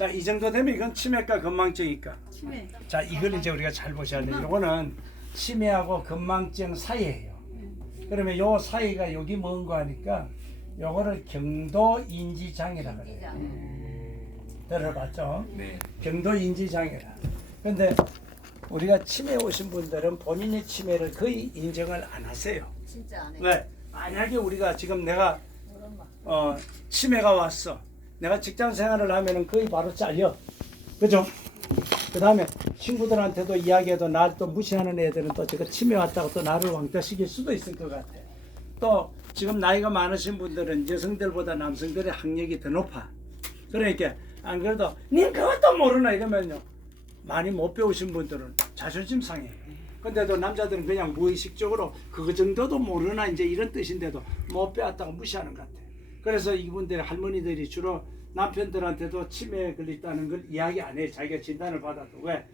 자, 이 정도 되면 이건 치매과 건망증이니까. 치매. 자, 이걸 이제 우리가 잘 보셔야 돼요. 이거는 치매하고 건망증 사이예요. 그러면 요 사이가 여기 먼 거 하니까 요거를 경도인지장애라고 그래요. 들어봤죠? 네. 경도인지장애라. 근데 우리가 치매 오신 분들은 본인의 치매를 거의 인정을 안 하세요. 진짜 안 해. 왜? 만약에 우리가 지금 내가 치매가 왔어. 내가 직장 생활을 하면은 거의 바로 잘려. 그죠? 그 다음에 친구들한테도 이야기해도 날 또 무시하는 애들은 또 저거 치매 왔다고 또 나를 왕따시킬 수도 있을 것 같아. 또 지금 나이가 많으신 분들은 여성들보다 남성들의 학력이 더 높아. 그러니까 안 그래도 니 그것도 모르나 이러면요. 많이 못 배우신 분들은 자존심 상해. 근데도 남자들은 그냥 무의식적으로 그거 정도도 모르나 이제 이런 뜻인데도 못 배웠다고 무시하는 것 같아. 그래서 이분들 할머니들이 주로 남편들한테도 치매에 걸렸다는 걸 이야기 안 해. 자기가 진단을 받아도. 왜?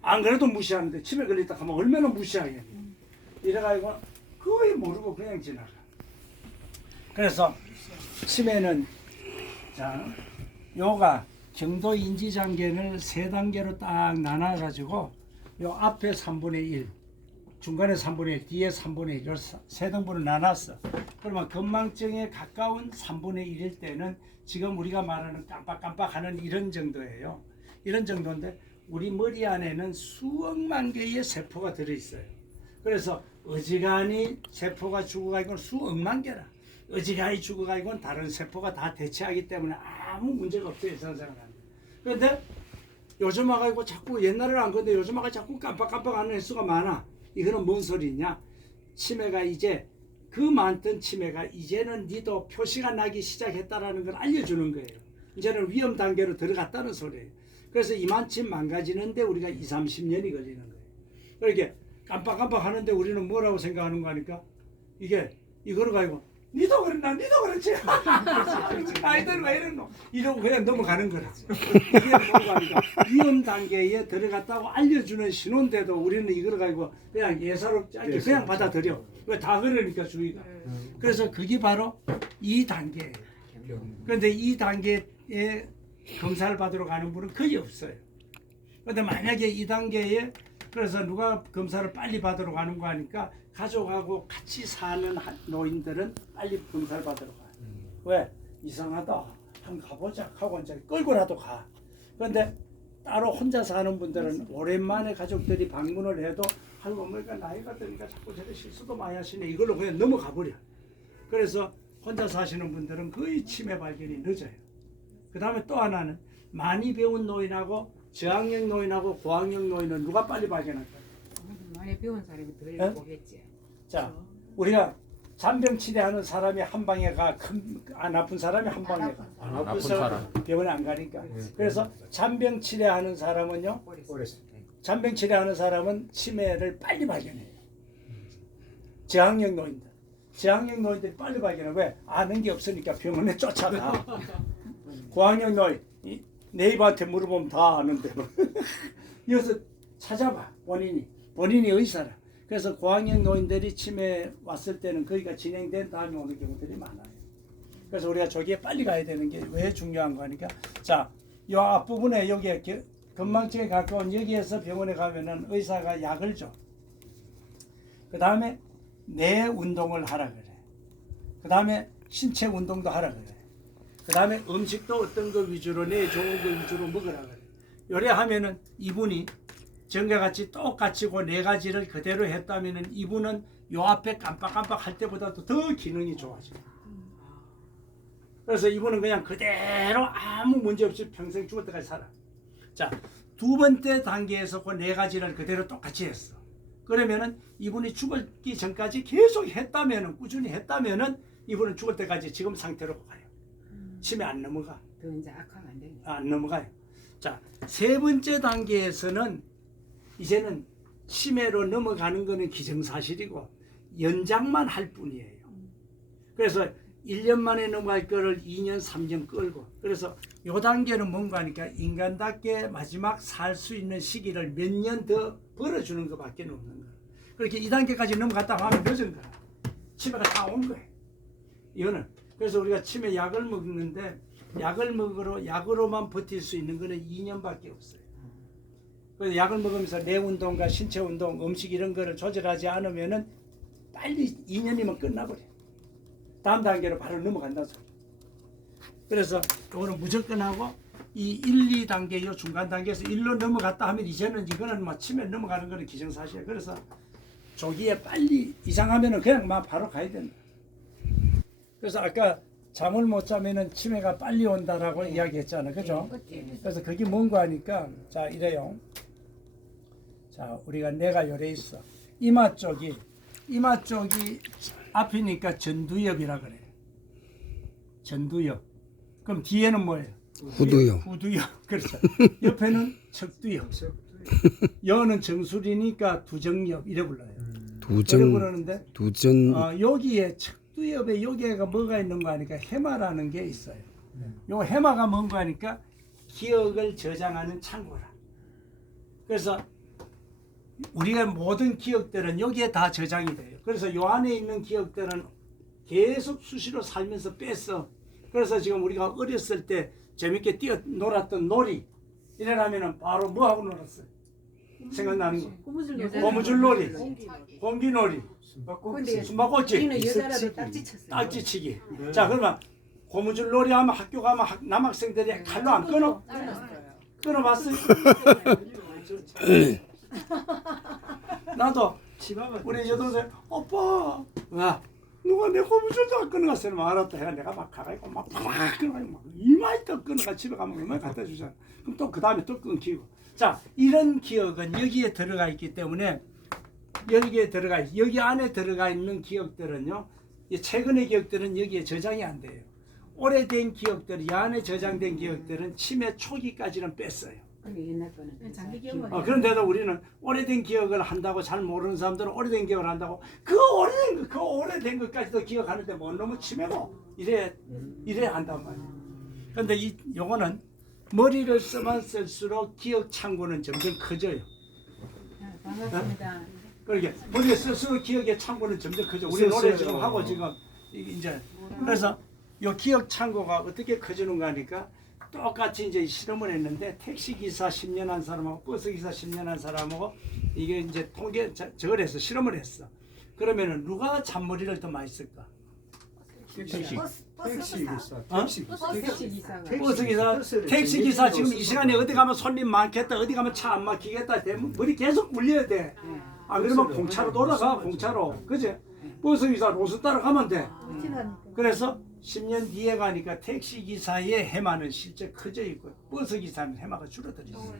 안 그래도 무시하는데 치매 걸렸다 하면 얼마나 무시하겠니. 이래가지고 거의 모르고 그냥 지나가. 그래서 치매는 자 요가 경도인지장애를 세 단계로 딱 나눠가지고 요 앞에 3분의 1 중간에 3분의 1 뒤에 3분의 1 요 세 등분을 나눴어. 그러면 건망증에 가까운 3분의 1일 때는 지금 우리가 말하는 깜빡깜빡하는 이런 정도예요. 이런 정도인데 우리 머리 안에는 수억만 개의 세포가 들어있어요. 그래서 어지간히 세포가 죽어가 있고 수억만 개라. 어지간히 죽어가 있고 다른 세포가 다 대체하기 때문에 아무 문제가 없어요. 일상생활하는. 그런데 요즘 와가지고 자꾸 옛날에는 안 그런데 요즘 와가지고 자꾸 깜빡깜빡하는 횟수가 많아. 이거는 뭔 소리냐? 치매가 이제 그 많던 치매가 이제는 니도 표시가 나기 시작했다라는 걸 알려주는 거예요. 이제는 위험 단계로 들어갔다는 소리예요. 그래서 이만큼 망가지는데 우리가 20, 30년이 걸리는 거예요. 그러니까 깜빡깜빡 하는데 우리는 뭐라고 생각하는 거 아니까? 이게 이거를 가지고 니도 그랬나? 니도 그렇지. 그렇지. 아이들 왜 이러노? 이러고 그냥 넘어가는 거라지. 이게 뭐가 아니까 위험 단계에 들어갔다고 알려주는 신호인데도 우리는 이걸 가지고 그냥 예사롭지 않게 그냥 받아들여. 왜 다 그러니까 주의가. 그래서 그게 바로 2단계예요. 그런데 2단계에 검사를 받으러 가는 분은 거의 없어요. 그런데 만약에 2단계에 그래서 누가 검사를 빨리 받으러 가는 거 하니까 가족하고 같이 사는 노인들은 빨리 검사를 받으러 가. 왜? 이상하다. 한번 가보자 하고 이제 끌고라도 가. 그런데 따로 혼자 사는 분들은 오랜만에 가족들이 방문을 해도 아이고 어머니가 나이가 드니까 자꾸 저래 실수도 많이 하시네. 이걸로 그냥 넘어가 버려. 그래서 혼자 사시는 분들은 거의 치매 발견이 늦어요. 그 다음에 또 하나는 많이 배운 노인하고 저학력 노인하고 고학력 노인은 누가 빨리 발견할까요? 많이 배운 사람이 덜 네? 보겠지. 자, 우리가 잔병 치료하는 사람이 한 방에 가, 안 아픈 사람이 한 방에 가. 안 아픈 사람. 병원에 안 가니까. 그래서 잔병 치료하는 사람은요, 잔병 치료하는 사람은 치매를 빨리 발견해요. 저학력 노인들. 저학력 노인들이 빨리 발견해. 왜? 아는 게 없으니까 병원에 쫓아가. 고학력 노인, 네이버한테 물어보면 다 아는데. 여기서 찾아봐, 본인이 의사라. 그래서 고학력 노인들이 치매 왔을 때는 거기가 진행된 다음에 오는 경우들이 많아요. 그래서 우리가 저기에 빨리 가야 되는 게 왜 중요한 거니까. 자, 이 앞부분에 여기에 건망증에 가까운 여기에서 병원에 가면은 의사가 약을 줘. 그 다음에 뇌 운동을 하라 그래. 그 다음에 신체 운동도 하라 그래. 그 다음에 음식도 어떤 거 위주로 뇌 좋은 거 위주로 먹으라 그래. 요래 하면은 이분이 전과 같이 똑같이 그 네 가지를 그대로 했다면은 이분은 요 앞에 깜빡깜빡 할 때보다도 더 기능이 좋아져요. 그래서 이분은 그냥 그대로 아무 문제 없이 평생 죽을 때까지 살아. 자, 두 번째 단계에서 그 네 가지를 그대로 똑같이 했어. 그러면은 이분이 죽기 전까지 계속 했다면은 꾸준히 했다면은 이분은 죽을 때까지 지금 상태로 가요. 치매 안 넘어가. 더 이제 악화가 안 되네. 안 넘어가요. 자, 세 번째 단계에서는 이제는 치매로 넘어가는 거는 기정사실이고 연장만 할 뿐이에요. 그래서 1년 만에 넘어갈 거를 2년, 3년 끌고 그래서 요 단계는 뭔가 하니까 인간답게 마지막 살 수 있는 시기를 몇 년 더 벌어주는 것밖에 없는 거예요. 그렇게 2단계까지 넘어갔다 하면 늦은 거야. 치매가 다 온 거예요. 이거는 그래서 우리가 치매 약을 먹는데 약으로만 버틸 수 있는 거는 2년밖에 없어요. 그래서 약을 먹으면서 내 운동과 신체 운동, 음식 이런 거를 조절하지 않으면은 빨리 2년이면 끝나버려. 다음 단계로 바로 넘어간다는 소리. 그래서 이거는 무조건 하고 이 1, 2단계 요 중간 단계에서 1로 넘어갔다 하면 이제는 이거는 뭐 치매 넘어가는 거는 기정사실이에요. 그래서 조기에 빨리 이상하면은 그냥 막 바로 가야 된다. 그래서 아까 잠을 못 자면은 치매가 빨리 온다라고 이야기했잖아요. 그죠? 그래서 그게 뭔가 하니까 자 이래요. 자 우리가 뇌가 요래 있어. 이마 쪽이 앞이니까 전두엽이라 그래. 전두엽. 그럼 뒤에는 뭐예요? 후두엽. 후두엽. 그렇죠. 옆에는 척두엽. 여는 정수리니까 두정엽 이래 불러요. 이래 부르는데 여기에 척두엽에 여기가 뭐가 있는 거 하니까 해마라는 게 있어요. 요 해마가 뭔가 하니까 기억을 저장하는 창고라. 그래서 우리가 모든 기억들은 여기에 다 저장이 돼요. 그래서 요 안에 있는 기억들은 계속 수시로 살면서 뺐어. 그래서 지금 우리가 어렸을 때 재밌게 뛰어 놀았던 놀이 이래라면은 바로 뭐 하고 놀았어요? 생각나는 거. 고무줄놀이, 공기놀이, 숨바꼭질, 딱지치기. 자 그러면 고무줄놀이 하면 학교 가면 남학생들이 칼로 안 끊어? 끊어봤어요? 나도 우리 여동생 오빠 와 누가 내 고무줄도 안 끊어갔어요. 막 알았다 해가 내가 막 가가지고 막 끊어가지고 막 이마에 또 끊어가 집에 가면 얼마나 갖다 주잖아. 그럼 또 그 다음에 또 끊기고. 자 이런 기억은 여기에 들어가 있기 때문에 여기 안에 들어가 있는 기억들은요. 최근의 기억들은 여기에 저장이 안 돼요. 오래된 기억들, 이 안에 저장된 기억들은 치매 초기까지는 뺐어요. 옛날 거는 그런데도 우리는 오래된 기억을 한다고 잘 모르는 사람들은 오래된 기억을 한다고 그 오래된 것까지도 기억하는데 뭐 너무 치매고 이래 한단 말이에요. 그런데 요거는 머리를 써만 쓸수록 기억 창고는 점점 커져요. 반갑습니다. 그러게 머리를 쓸수록 기억의 창고는 점점 커져. 우리 노래 지금 하고 지금 이제 그래서 요 기억 창고가 어떻게 커지는가 하니까. 똑같이 이제 실험을 했는데 택시기사 10년 한 사람하고 버스기사 10년 한 사람하고 이게 이제 저걸 해서 실험을 했어. 그러면은 누가 잔머리를 더 많이 쓸까? 택시기사 지금 이 시간에 어디 가면 손님 많겠다, 어디 가면 차 안 막히겠다, 머리 계속 굴려야 돼. 안 그러면 공차로 돌아가, 공차로. 그지? 버스기사 노선 따라가면 돼. 그래서 10년 뒤에 가니까 택시기사의 해마는 실제 커져 있고 버스기사는 해마가 줄어들었어.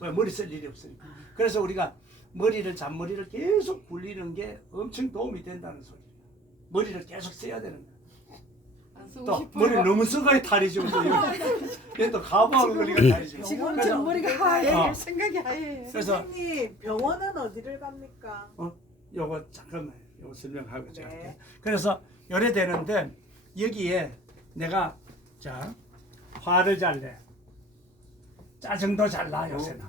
왜? 머리 쓸 일이 없으니까. 그래서 우리가 잔머리를 계속 굴리는 게 엄청 도움이 된다는 소리예요. 머리를 계속 써야 되는 거야. 또 머리를 너무 써가지고 탈이 지고 얘또 가부하고 걸리고 탈이 지고. 지금 제 머리가 하얘 생각이 하얘. 그래서 선생님 병원은 어디를 갑니까? 요거 잠깐만 요거 설명하고 제가 할게요. 네. 그래서 요래 되는데 여기에 내가 자 화를 잘 내, 짜증도 잘 나 요새는.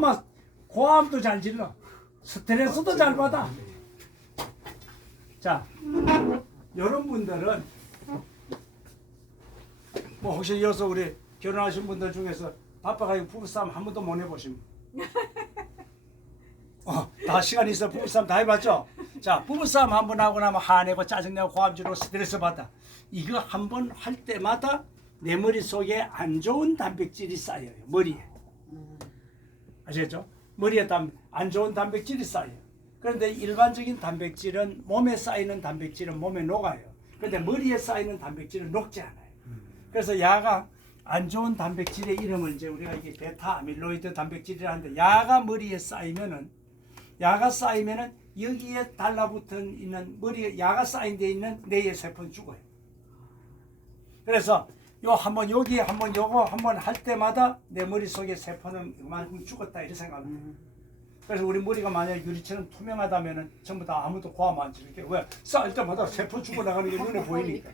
막 고함도 잘 질러, 스트레스도 잘 받아. 자, 이런 분들은 뭐 혹시 여기서 우리 결혼하신 분들 중에서 바빠가지고 부부싸움 한 번도 못 해보신 분? 다 시간 있어 부부싸움 다 해봤죠? 자 부부싸움 한 번 하고 나면 화내고 짜증내고 고함지르고 스트레스 받아. 이거 한 번 할 때마다 내 머릿속에 안 좋은 단백질이 쌓여요. 머리에. 아시겠죠? 머리에 안 좋은 단백질이 쌓여요. 그런데 일반적인 단백질은 몸에 쌓이는 단백질은 몸에 녹아요. 그런데 머리에 쌓이는 단백질은 녹지 않아요. 그래서 야가 안 좋은 단백질의 이름을 이제 우리가 이게 베타 아밀로이드 단백질이라는데 야가 머리에 쌓이면은 여기에 달라붙은 있는 머리에 야가 쌓인 데 있는 뇌의 세포는 죽어요. 그래서 요 한번 여기 한번 요거 한번 할 때마다 내 머릿속에 세포는 이만큼 죽었다 이렇게 생각합니다. 그래서 우리 머리가 만약에 유리처럼 투명하다면은 전부 다 아무도 고함 안 지르게. 왜? 쌓일 때마다 세포 죽어나가는 게 눈에 보이니까.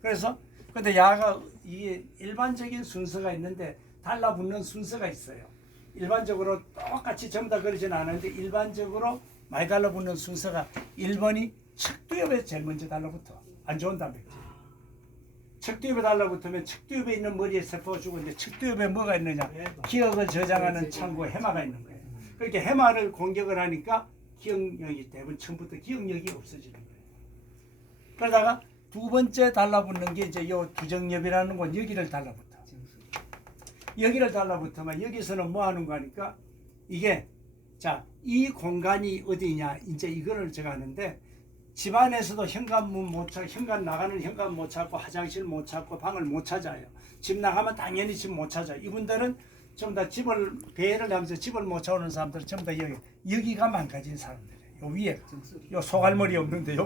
그래서 근데 야가 이게 일반적인 순서가 있는데 달라붙는 순서가 있어요. 일반적으로 똑같이 전부 다 그러지는 않은데 일반적으로 많이 달라붙는 순서가 1번이 척두엽에 제일 먼저 달라붙어. 안 좋은 단백질. 척두엽에 달라붙으면 척두엽에 있는 머리에 세포가 죽었는데 척두엽에 뭐가 있느냐? 기억을 저장하는 창구에 해마가 있는 거예요. 그렇게 해마를 공격을 하니까 기억력이 대부분 처음부터 기억력이 없어지는 거예요. 그러다가 두 번째 달라붙는 게 이제 요 두정엽이라는 건 여기를 달라붙어. 여기를 달라붙으면 여기서는 뭐 하는 거니까 이게 자, 이 공간이 어디냐 이제 이거를 제가 하는데 집안에서도 현관문 못 찾고 현관 나가는 현관 못 찾고 화장실 못 찾고 방을 못 찾아요. 집 나가면 당연히 집 못 찾아요. 이분들은 전부 다 집을 배회를 하면서 집을 못 찾아오는 사람들은 전부 다 여기가 망가진 사람들이에요. 요 위에 요 소갈머리 없는데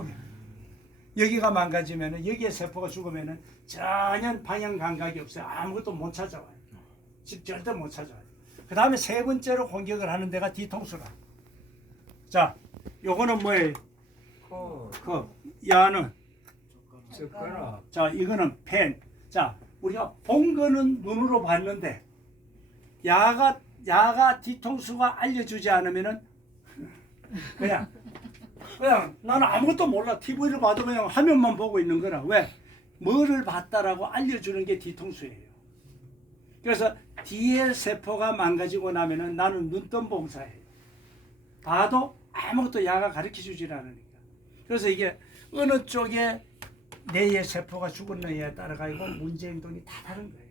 여기가 망가지면은 여기에 세포가 죽으면은 전혀 방향 감각이 없어요. 아무것도 못 찾아와요. 집 절대 못 찾아와요. 그 다음에 세 번째로 공격을 하는 데가 뒤통수라. 자, 요거는 뭐예요? 야는 젓가락. 자, 이거는 펜. 자, 우리가 본 거는 눈으로 봤는데 야가 뒤통수가 알려주지 않으면은 그냥 나는 아무것도 몰라. TV를 봐도 그냥 화면만 보고 있는 거라. 왜? 뭐를 봤다라고 알려주는 게 뒤통수예요. 그래서 뒤에 세포가 망가지고 나면은 나는 눈뜬봉사예요. 봐도 아무것도 야가 가르쳐주질 않으니까. 그래서 이게 어느 쪽에 뇌의 세포가 죽었느냐에 따라가지고 문제 행동이 다 다른 거예요.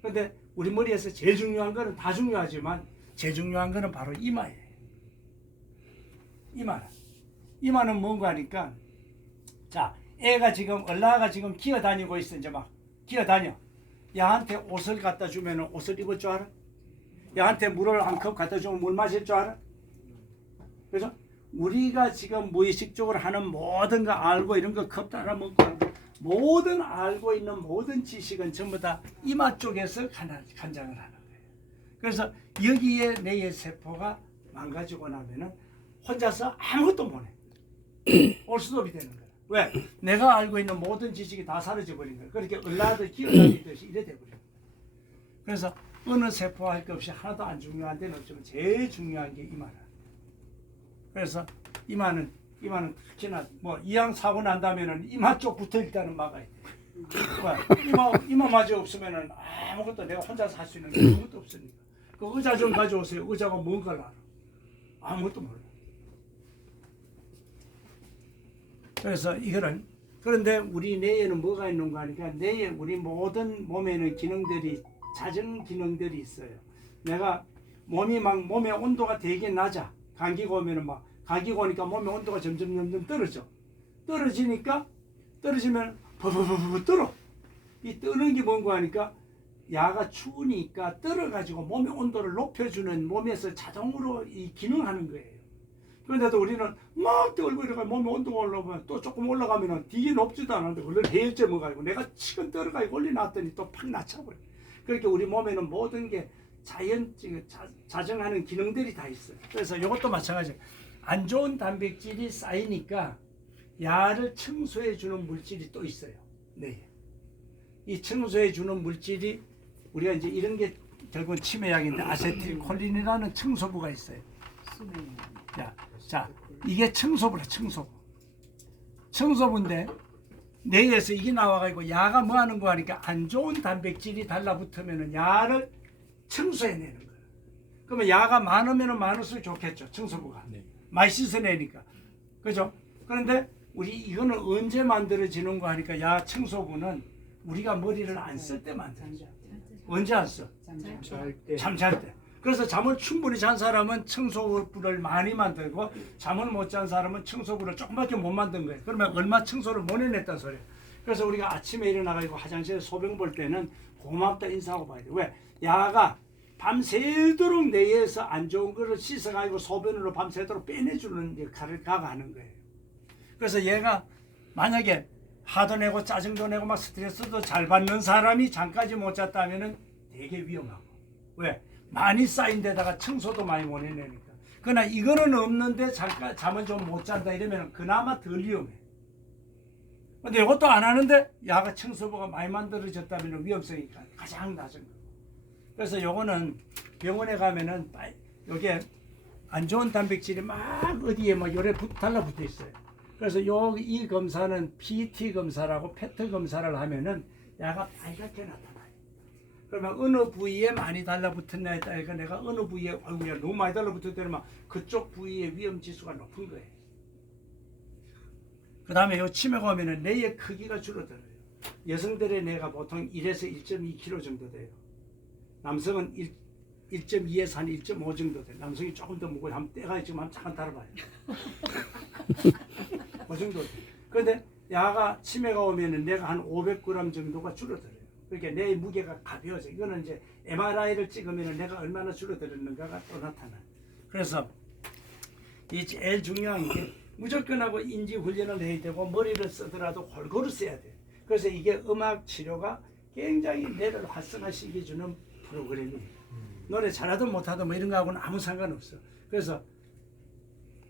그런데 우리 머리에서 제일 중요한 거는 다 중요하지만 제일 중요한 거는 바로 이마예요. 이마는 뭔가 하니까 자, 애가 지금 얼라가 지금 기어다니고 있어. 이제 막 기어다녀. 야한테 옷을 갖다 주면 옷을 입을 줄 알아? 야한테 물을 한 컵 갖다 주면 물 마실 줄 알아? 그래서 우리가 지금 무의식적으로 하는 모든 거 알고 이런 거 컵 따라 먹고 모든 알고 있는 모든 지식은 전부 다 이마 쪽에서 간장을 하는 거예요. 그래서 여기에 뇌의 세포가 망가지고 나면은 혼자서 아무것도 못해. 올스톱이 되는 거야. 왜? 내가 알고 있는 모든 지식이 다 사라져 버린 거야. 그렇게 얼라도 기어다니듯이 이래 돼버려. 그래서 어느 세포 할 것 없이 하나도 안 중요한 데는 없지만 제일 중요한 게 이마라. 그래서 이마는 특히나 뭐 이양 사고 난다면은 이마 쪽 붙어 일단은 막아야 돼. 이마 마저 없으면은 아무것도 내가 혼자서 할 수 있는 게 아무것도 없으니까. 그 의자 좀 가져오세요. 의자가 뭔가를 알아. 아무것도 몰라. 그래서 이거는 그런데 우리 뇌에는 뭐가 있는가 하니까 뇌에 우리 모든 몸에는 기능들이 잦은 기능들이 있어요. 내가 몸의 온도가 되게 낮아. 감기가 오면은 막 감기가 오니까 몸의 온도가 점점 떨어지면 버버버버 떨어. 이 뜨는 게 뭔가 하니까 야가 추우니까 떨어가지고 몸의 온도를 높여주는 몸에서 자동으로 이 기능하는 거예요. 그런데도 우리는 막 떨고 이러가 몸의 온도가 올라오면 또 조금 올라가면은 되게 높지도 않은데 원래 해열제 먹어가지고 내가 치근 떨어가지고 올려놨더니 또 팍 낮춰버려. 그렇게 우리 몸에는 모든 게 자정하는 기능들이 다 있어요. 그래서 이것도 마찬가지예요. 안 좋은 단백질이 쌓이니까 야를 청소해 주는 물질이 또 있어요. 네. 이 청소해 주는 물질이 우리가 이제 이런 게 결국은 치매약인데 아세틸콜린이라는 청소부가 있어요. 자, 이게 청소부라. 청소부인데 뇌에서 이게 나와가지고 야가 뭐 하는 거 하니까 안 좋은 단백질이 달라붙으면은 야를 청소해내는 거예요. 그러면 야가 많으면 많을수록 좋겠죠. 청소부가 많이 씻어내니까. 그죠? 그런데 우리 이거는 언제 만들어지는 거 하니까 야 청소부는 우리가 머리를 안 쓸 때 만들어져. 언제 안 써? 잠잘 때. 그래서 잠을 충분히 잔 사람은 청소부를 많이 만들고 잠을 못 잔 사람은 청소부를 조금밖에 못 만든 거예요. 그러면 얼마 청소를 못 해냈단 소리예요. 그래서 우리가 아침에 일어나가지고 화장실에 소변 볼 때는 고맙다 인사하고 봐야 돼요. 왜? 야가 밤새도록 뇌에서 안 좋은 거를 씻어가지고 소변으로 밤새도록 빼내주는 역할을 가가 하는 거예요. 그래서 얘가 만약에 화도 내고 짜증도 내고 막 스트레스도 잘 받는 사람이 잠까지 못 잤다면은 되게 위험하고. 왜? 많이 쌓인 데다가 청소도 많이 못 해내니까. 그러나 이거는 없는데 잠깐 잠은 좀 못 잔다 이러면 그나마 덜 위험해. 근데 이것도 안 하는데 야가 청소부가 많이 만들어졌다면 위험성이 가장 낮은 거고. 그래서 요거는 병원에 가면은 요게 안 좋은 단백질이 막 어디에 막 요래 달라붙어 있어요. 그래서 이 검사는 PT 검사라고 페트 검사를 하면은 야가 빨갛게 나타나요. 그러면 어느 부위에 많이 달라붙었냐에 따라서 내가 어느 부위에 아이고야 너무 많이 달라붙었더니만 그쪽 부위의 위험 지수가 높은 거예요. 그 다음에 요 치매가 오면은 뇌의 크기가 줄어들어요. 여성들의 뇌가 보통 1에서 1.2kg 정도 돼요. 남성은 1.2에서 한 1.5 정도 돼요. 남성이 조금 더 무거워요. 한번 떼가 지금 한번 잠깐 달아봐요. 그 정도 돼요. 그런데 야가 치매가 오면은 뇌가 한 500g 정도가 줄어들어요. 그러니까 뇌의 무게가 가벼워져. 이거는 이제 MRI를 찍으면은 내가 얼마나 줄어들었는가가 또 나타나요. 그래서 이 제일 중요한 게 무조건 하고 인지 훈련을 해야 되고 머리를 쓰더라도 골고루 써야 돼요. 그래서 이게 음악 치료가 굉장히 뇌를 활성화시켜주는 프로그램이에요. 노래 잘하든 못하든 뭐 이런 거하고는 아무 상관없어. 그래서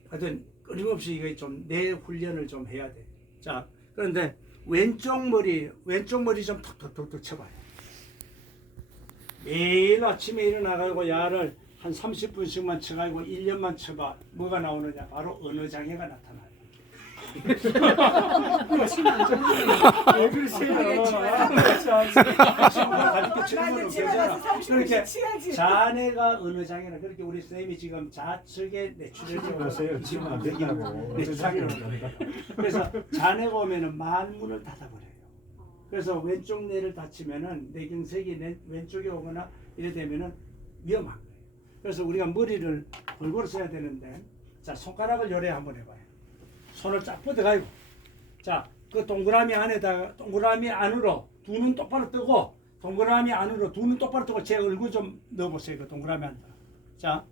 하여튼 끊임없이 이게 좀 뇌 훈련을 좀 해야 돼. 자, 그런데 왼쪽 머리 좀 톡톡톡톡 쳐봐요. 매일 아침에 일어나가지고 야를 한 30분씩만 쳐가지고 1년만 쳐봐. 뭐가 나오느냐? 바로 언어장애가 나타나요. 왜 그러세요? 그렇게 자네가 언어장애는 그렇게 우리 선생님이 지금 좌측에 뇌출혈증을 지금 안 되냐고. 그래서 자네가 오면은 만문을 닫아버려요. 그래서 왼쪽 뇌를 다치면은 뇌경색이 왼쪽에 오거나 이래 되면은 위험한 거예요. 그래서 우리가 머리를 골고루 써야 되는데, 자 손가락을 요래 한번 해봐요. 손을 쫙 뻗어가지고, 자 그 동그라미 안에다가 동그라미 안으로 두 눈 똑바로 뜨고 동그라미 안으로 두 눈 똑바로 뜨고 제 얼굴 좀 넣어보세요. 그 동그라미 안에다. 자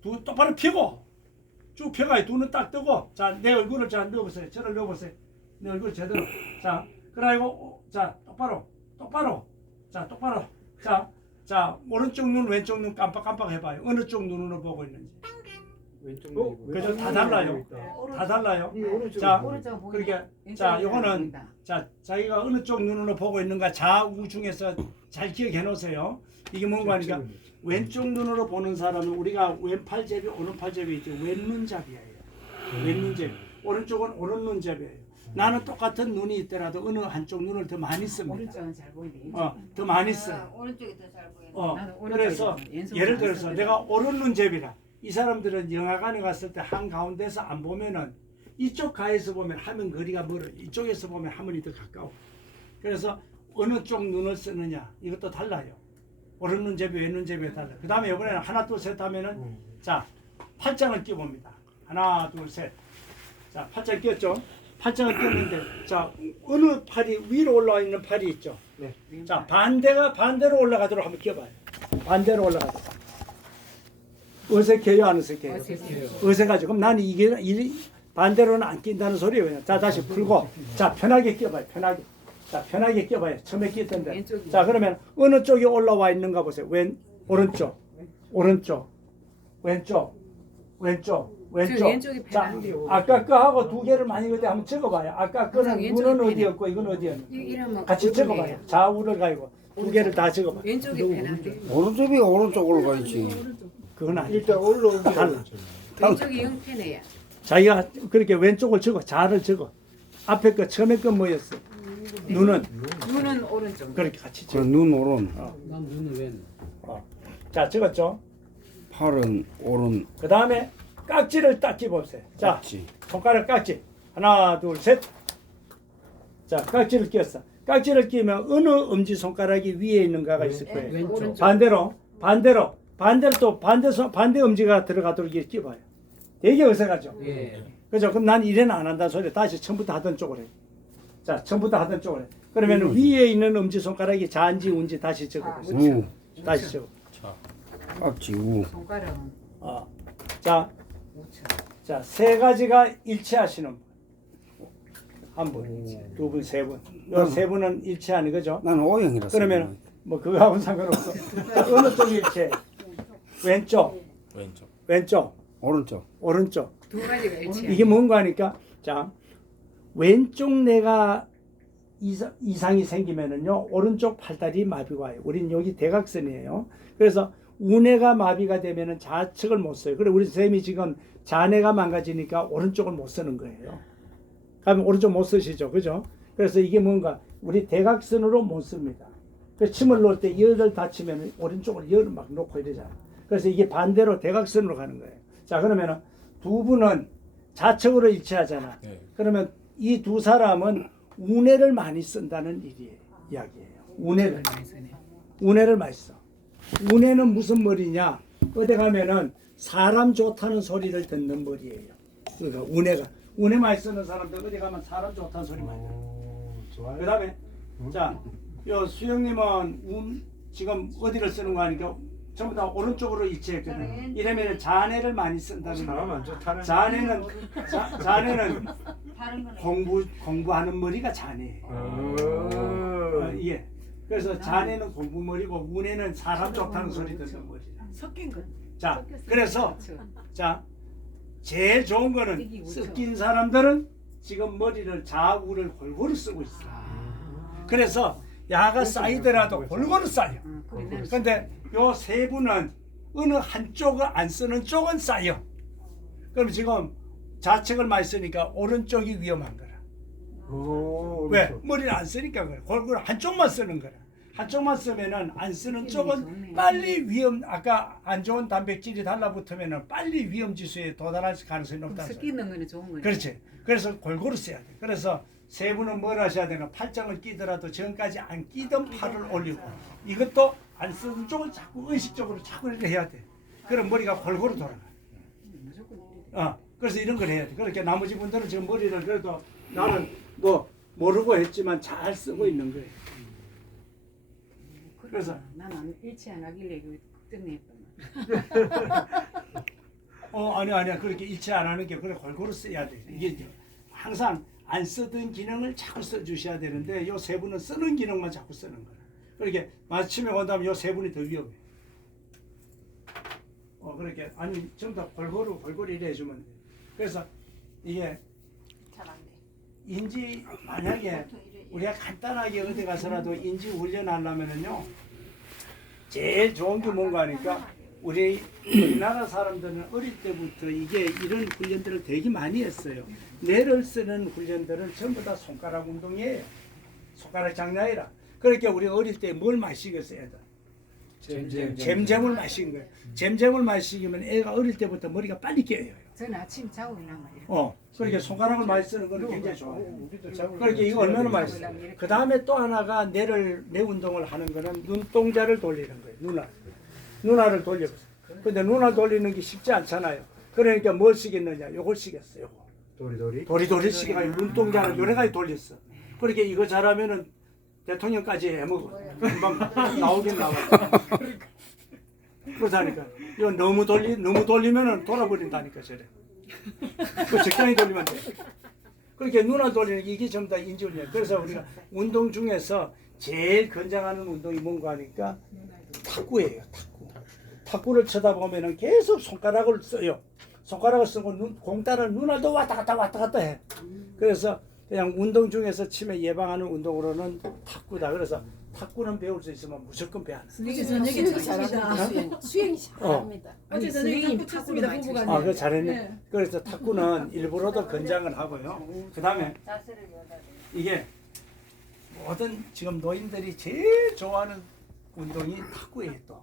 두 똑바로 펴고 쭉 펴가요. 두 눈 딱 뜨고, 자 내 얼굴을 자 넣어보세요. 저를 넣어보세요. 내 얼굴 제대로. 자 그리고 자 똑바로 자 똑바로 자 오른쪽 눈 왼쪽 눈 깜빡깜빡 해봐요. 어느 쪽 눈으로 보고 있는지. 왼쪽 그죠? 다 달라요. 다 달라요. 자 그렇게 자 요거는 자 자기가 어느 쪽 눈으로 보고 있는가 좌우 중에서 잘 기억해 놓으세요. 이게 뭔가 하니까 왼쪽 눈으로 보는 사람은 우리가 왼팔잡이 오른팔잡이 있죠. 왼눈잡이에요. 왼눈잡이. 오른쪽은 오른눈잡이에요. 나는 똑같은 눈이 있더라도 어느 한쪽 눈을 더 많이 씁니다. 오른쪽은 잘 보이네. 더 많이 써요. 오른쪽이 더 잘 보이네. 나도 오른쪽이 그래서 더 왼손은 예를 안 들어서 써도 내가 오른눈잡이라 이 사람들은 영화관에 갔을 때 한 가운데서 안 보면은 이쪽 가에서 보면 화면 거리가 멀어요. 이쪽에서 보면 화면이 더 가까워. 그래서 어느 쪽 눈을 쓰느냐 이것도 달라요. 오른눈잡이 왼눈잡이가 달라요. 그 다음에 이번에는 하나 둘 셋 하면은 자 팔짱을 끼워봅니다. 하나 둘 셋. 자 팔짱 끼웠죠. 팔짱을 끼웠는데 자 어느 팔이 위로 올라와 있는 팔이 있죠. 네. 자 반대로 올라가도록 한번 끼워봐요. 반대로 올라가도록. 어색해요, 안 어색해요? 어색하죠. 그럼 나는 이게 반대로는 안 낀다는 소리예요. 자 다시 풀고 자 편하게 끼워봐요. 편하게. 자 편하게 끼워봐요. 처음에 끼었던데. 왼쪽이. 자 그러면 어느 쪽이 올라와 있는가 보세요. 오른쪽 왼쪽. 왼쪽이 자 편한데요. 아까 거하고 두 개를 많이 그때 한번 적어봐요. 아까 거는 왼쪽이 눈은 편해. 어디였고 이건 어디였나? 이러면 같이 적어봐요. 좌우를 가지고 두 개를 다 적어봐요. 왼쪽이 편한데. 오른쪽이 오른쪽으로 가 있지. 그건 아니에요. 일단 올라오기 달라. 왼쪽이 영 편해야. 자기가 그렇게 왼쪽을 적어, 좌를 적어. 앞에 거 처음에 거 뭐였어? 눈은 눈은 오른쪽. 그렇게 같이 그 적어. 눈 오른, 난 눈은 왼. 자 적었죠? 팔은 오른. 그 다음에 깍지를 딱 끼워보세요. 자 깍지. 손가락 깍지 하나 둘 셋. 자 깍지를 끼웠어. 깍지를 끼면 어느 엄지 손가락이 위에 있는가가 있을 거예요. 왼쪽. 반대로 또 반대 엄지가 들어가도록 이렇게 끼워봐요. 되게 어색하죠? 예. 그죠? 그럼 난 이래는 안 한다는 소리. 다시 처음부터 하던 쪽으로 해. 자, 처음부터 하던 쪽으로 해. 그러면 위에 있는 엄지손가락이 좌인지 우인지 다시 적어보세요. 우. 다시 적어. 깍지 우. 손가락은 자, 우측. 자, 세 가지가 일치하시는 분. 한 분, 두 분, 세 분. 요 세 분은 일치하는 거죠? 나는 O형이라서. 그러면 뭐 그거하고는 상관없어. 자, 어느 쪽이 일치해? 왼쪽, 오른쪽. 두 가지가 일치해. 이게 뭔가 하니까 자 왼쪽 뇌가 이상이 생기면은요 오른쪽 팔다리 마비가 와요. 우린 여기 대각선이에요. 그래서 우뇌가 마비가 되면은 좌측을 못 써요. 그래 우리 선생님이 지금 좌뇌가 망가지니까 오른쪽을 못 쓰는 거예요. 가면 오른쪽 못 쓰시죠, 그죠? 그래서 이게 뭔가 우리 대각선으로 못 씁니다. 그래서 침을 놓을 때 열을 닫히면 오른쪽으로 열을 막 놓고 이러잖아요. 그래서 이게 반대로 대각선으로 가는 거예요. 자, 그러면은 두 분은 좌측으로 일치하잖아. 네. 그러면 이 두 사람은 운해를 많이 쓴다는 이야기예요. 운해를 많이 써. 운해는 무슨 머리냐? 어디 가면은 사람 좋다는 소리를 듣는 머리예요. 그러니까 운해 많이 쓰는 사람들 어디 가면 사람 좋다는 소리 많이 들어요. 좋아요. 그다음에 자, 요 수영님은 지금 어디를 쓰는 거 아니까 전부 다 오른쪽으로 일치했거든. 이러면은 잔해를 많이 쓴다는 사람 거예요. 안 좋다는. 잔해는 공부하는 머리가 잔해예요. 예. 그래서 잔해는 공부 머리고 운해는 사람 좋다는 소리 듣는 머리라. 섞인 거. 자, 그래서 자, 제일 좋은 거는 이게 우죠. 섞인 사람들은 지금 머리를 좌우를 골고루 쓰고 있어. 그래서 야가 쌓이더라도 골고루 쌓여. 근데 요 세 분은 어느 한쪽을 안 쓰는 쪽은 쌓여. 그럼 지금 좌측을 많이 쓰니까 오른쪽이 위험한 거라. 왜? 머리를 안 쓰니까 그래. 골고루 한쪽만 쓰는 거라. 한쪽만 쓰면은 안 쓰는 쪽은 빨리 아까 안 좋은 단백질이 달라붙으면은 빨리 위험 지수에 도달할 가능성이 높다는 소리. 섞이는 거는 좋은 거죠. 그렇지. 그래서 골고루 써야 돼. 그래서 세 분은 뭘 하셔야 되나? 팔짱을 끼더라도 지금까지 안 끼던 팔을 올리고 이것도 안 쓰는 쪽을 자꾸 의식적으로 자꾸 이렇게 해야 돼. 그럼 머리가 골고루 돌아가. 그래서 이런 걸 해야 돼. 그렇게 나머지 분들은 지금 머리를 그래도 나는 뭐 모르고 했지만 잘 쓰고 있는 거예요. 그래서 나는 일치 안 하길래 걱정했던 아니야. 그렇게 일치 안 하는 게 그래 골고루 써야 돼. 이게 항상 안 쓰던 기능을 자꾸 써주셔야 되는데 요 세 분은 쓰는 기능만 자꾸 쓰는 거야. 그렇게 마침에 온다면 요 세 분이 더 위험해. 그렇게 아니 전부 다 골고루 이래 해주면 돼. 그래서 이게 인지 만약에 우리가 간단하게 어디 가서라도 인지 훈련하려면은요 제일 좋은 게 뭔가 하니까 우리나라 사람들은 어릴 때부터 이런 훈련들을 되게 많이 했어요. 뇌를 쓰는 훈련들은 전부 다 손가락 운동이에요. 손가락 장난이라. 그러니까 우리가 어릴 때 뭘 마시겠어요? 잼잼을 마시는 거예요. 잼잼을 마시면 애가 어릴 때부터 머리가 빨리 깨어요. 저는 아침 자고 일어나면 이렇게 그러니까 손가락을 많이 쓰는 거는 굉장히 좋아요. 그러니까 이거 얼마나 맛있어요. 그 다음에 또 하나가 뇌 운동을 하는 거는 눈동자를 돌리는 거예요. 눈알을 돌려보세요. 근데 눈알 돌리는 게 쉽지 않잖아요. 그러니까 뭘 쓰겠느냐? 요걸 쓰겠어요. 도리도리 쓰기가 눈동자를 요래까지 돌렸어. 그러니까 이거 잘하면은 대통령까지 해먹어. 금방 나오긴 나와. 그렇다니까. 이거 너무 돌리면은 돌아버린다니까 저래. 그 적당히 돌리면 돼. 그렇게 눈알 돌리는 게 이게 전부 다 인지훈련. 그래서 우리가 운동 중에서 제일 권장하는 운동이 뭔가 하니까 탁구예요. 탁구를 쳐다 보면은 계속 손가락을 써요. 손가락을 쓰고 공 따라 눈알도 왔다 갔다 해. 그래서 그냥 운동 중에서 치매 예방하는 운동으로는 탁구다. 그래서 탁구는 배울 수 있으면 무조건 배워야 돼. 어제 저녁에 잘합니다. 수행 잘합니다. 어제 저녁에 탁구를 부부가. 그거 잘했네. 그래서 탁구는 일부러도 권장을 하고요. 그 다음에 이게 모든 지금 노인들이 제일 좋아하는 운동이 탁구예요 또.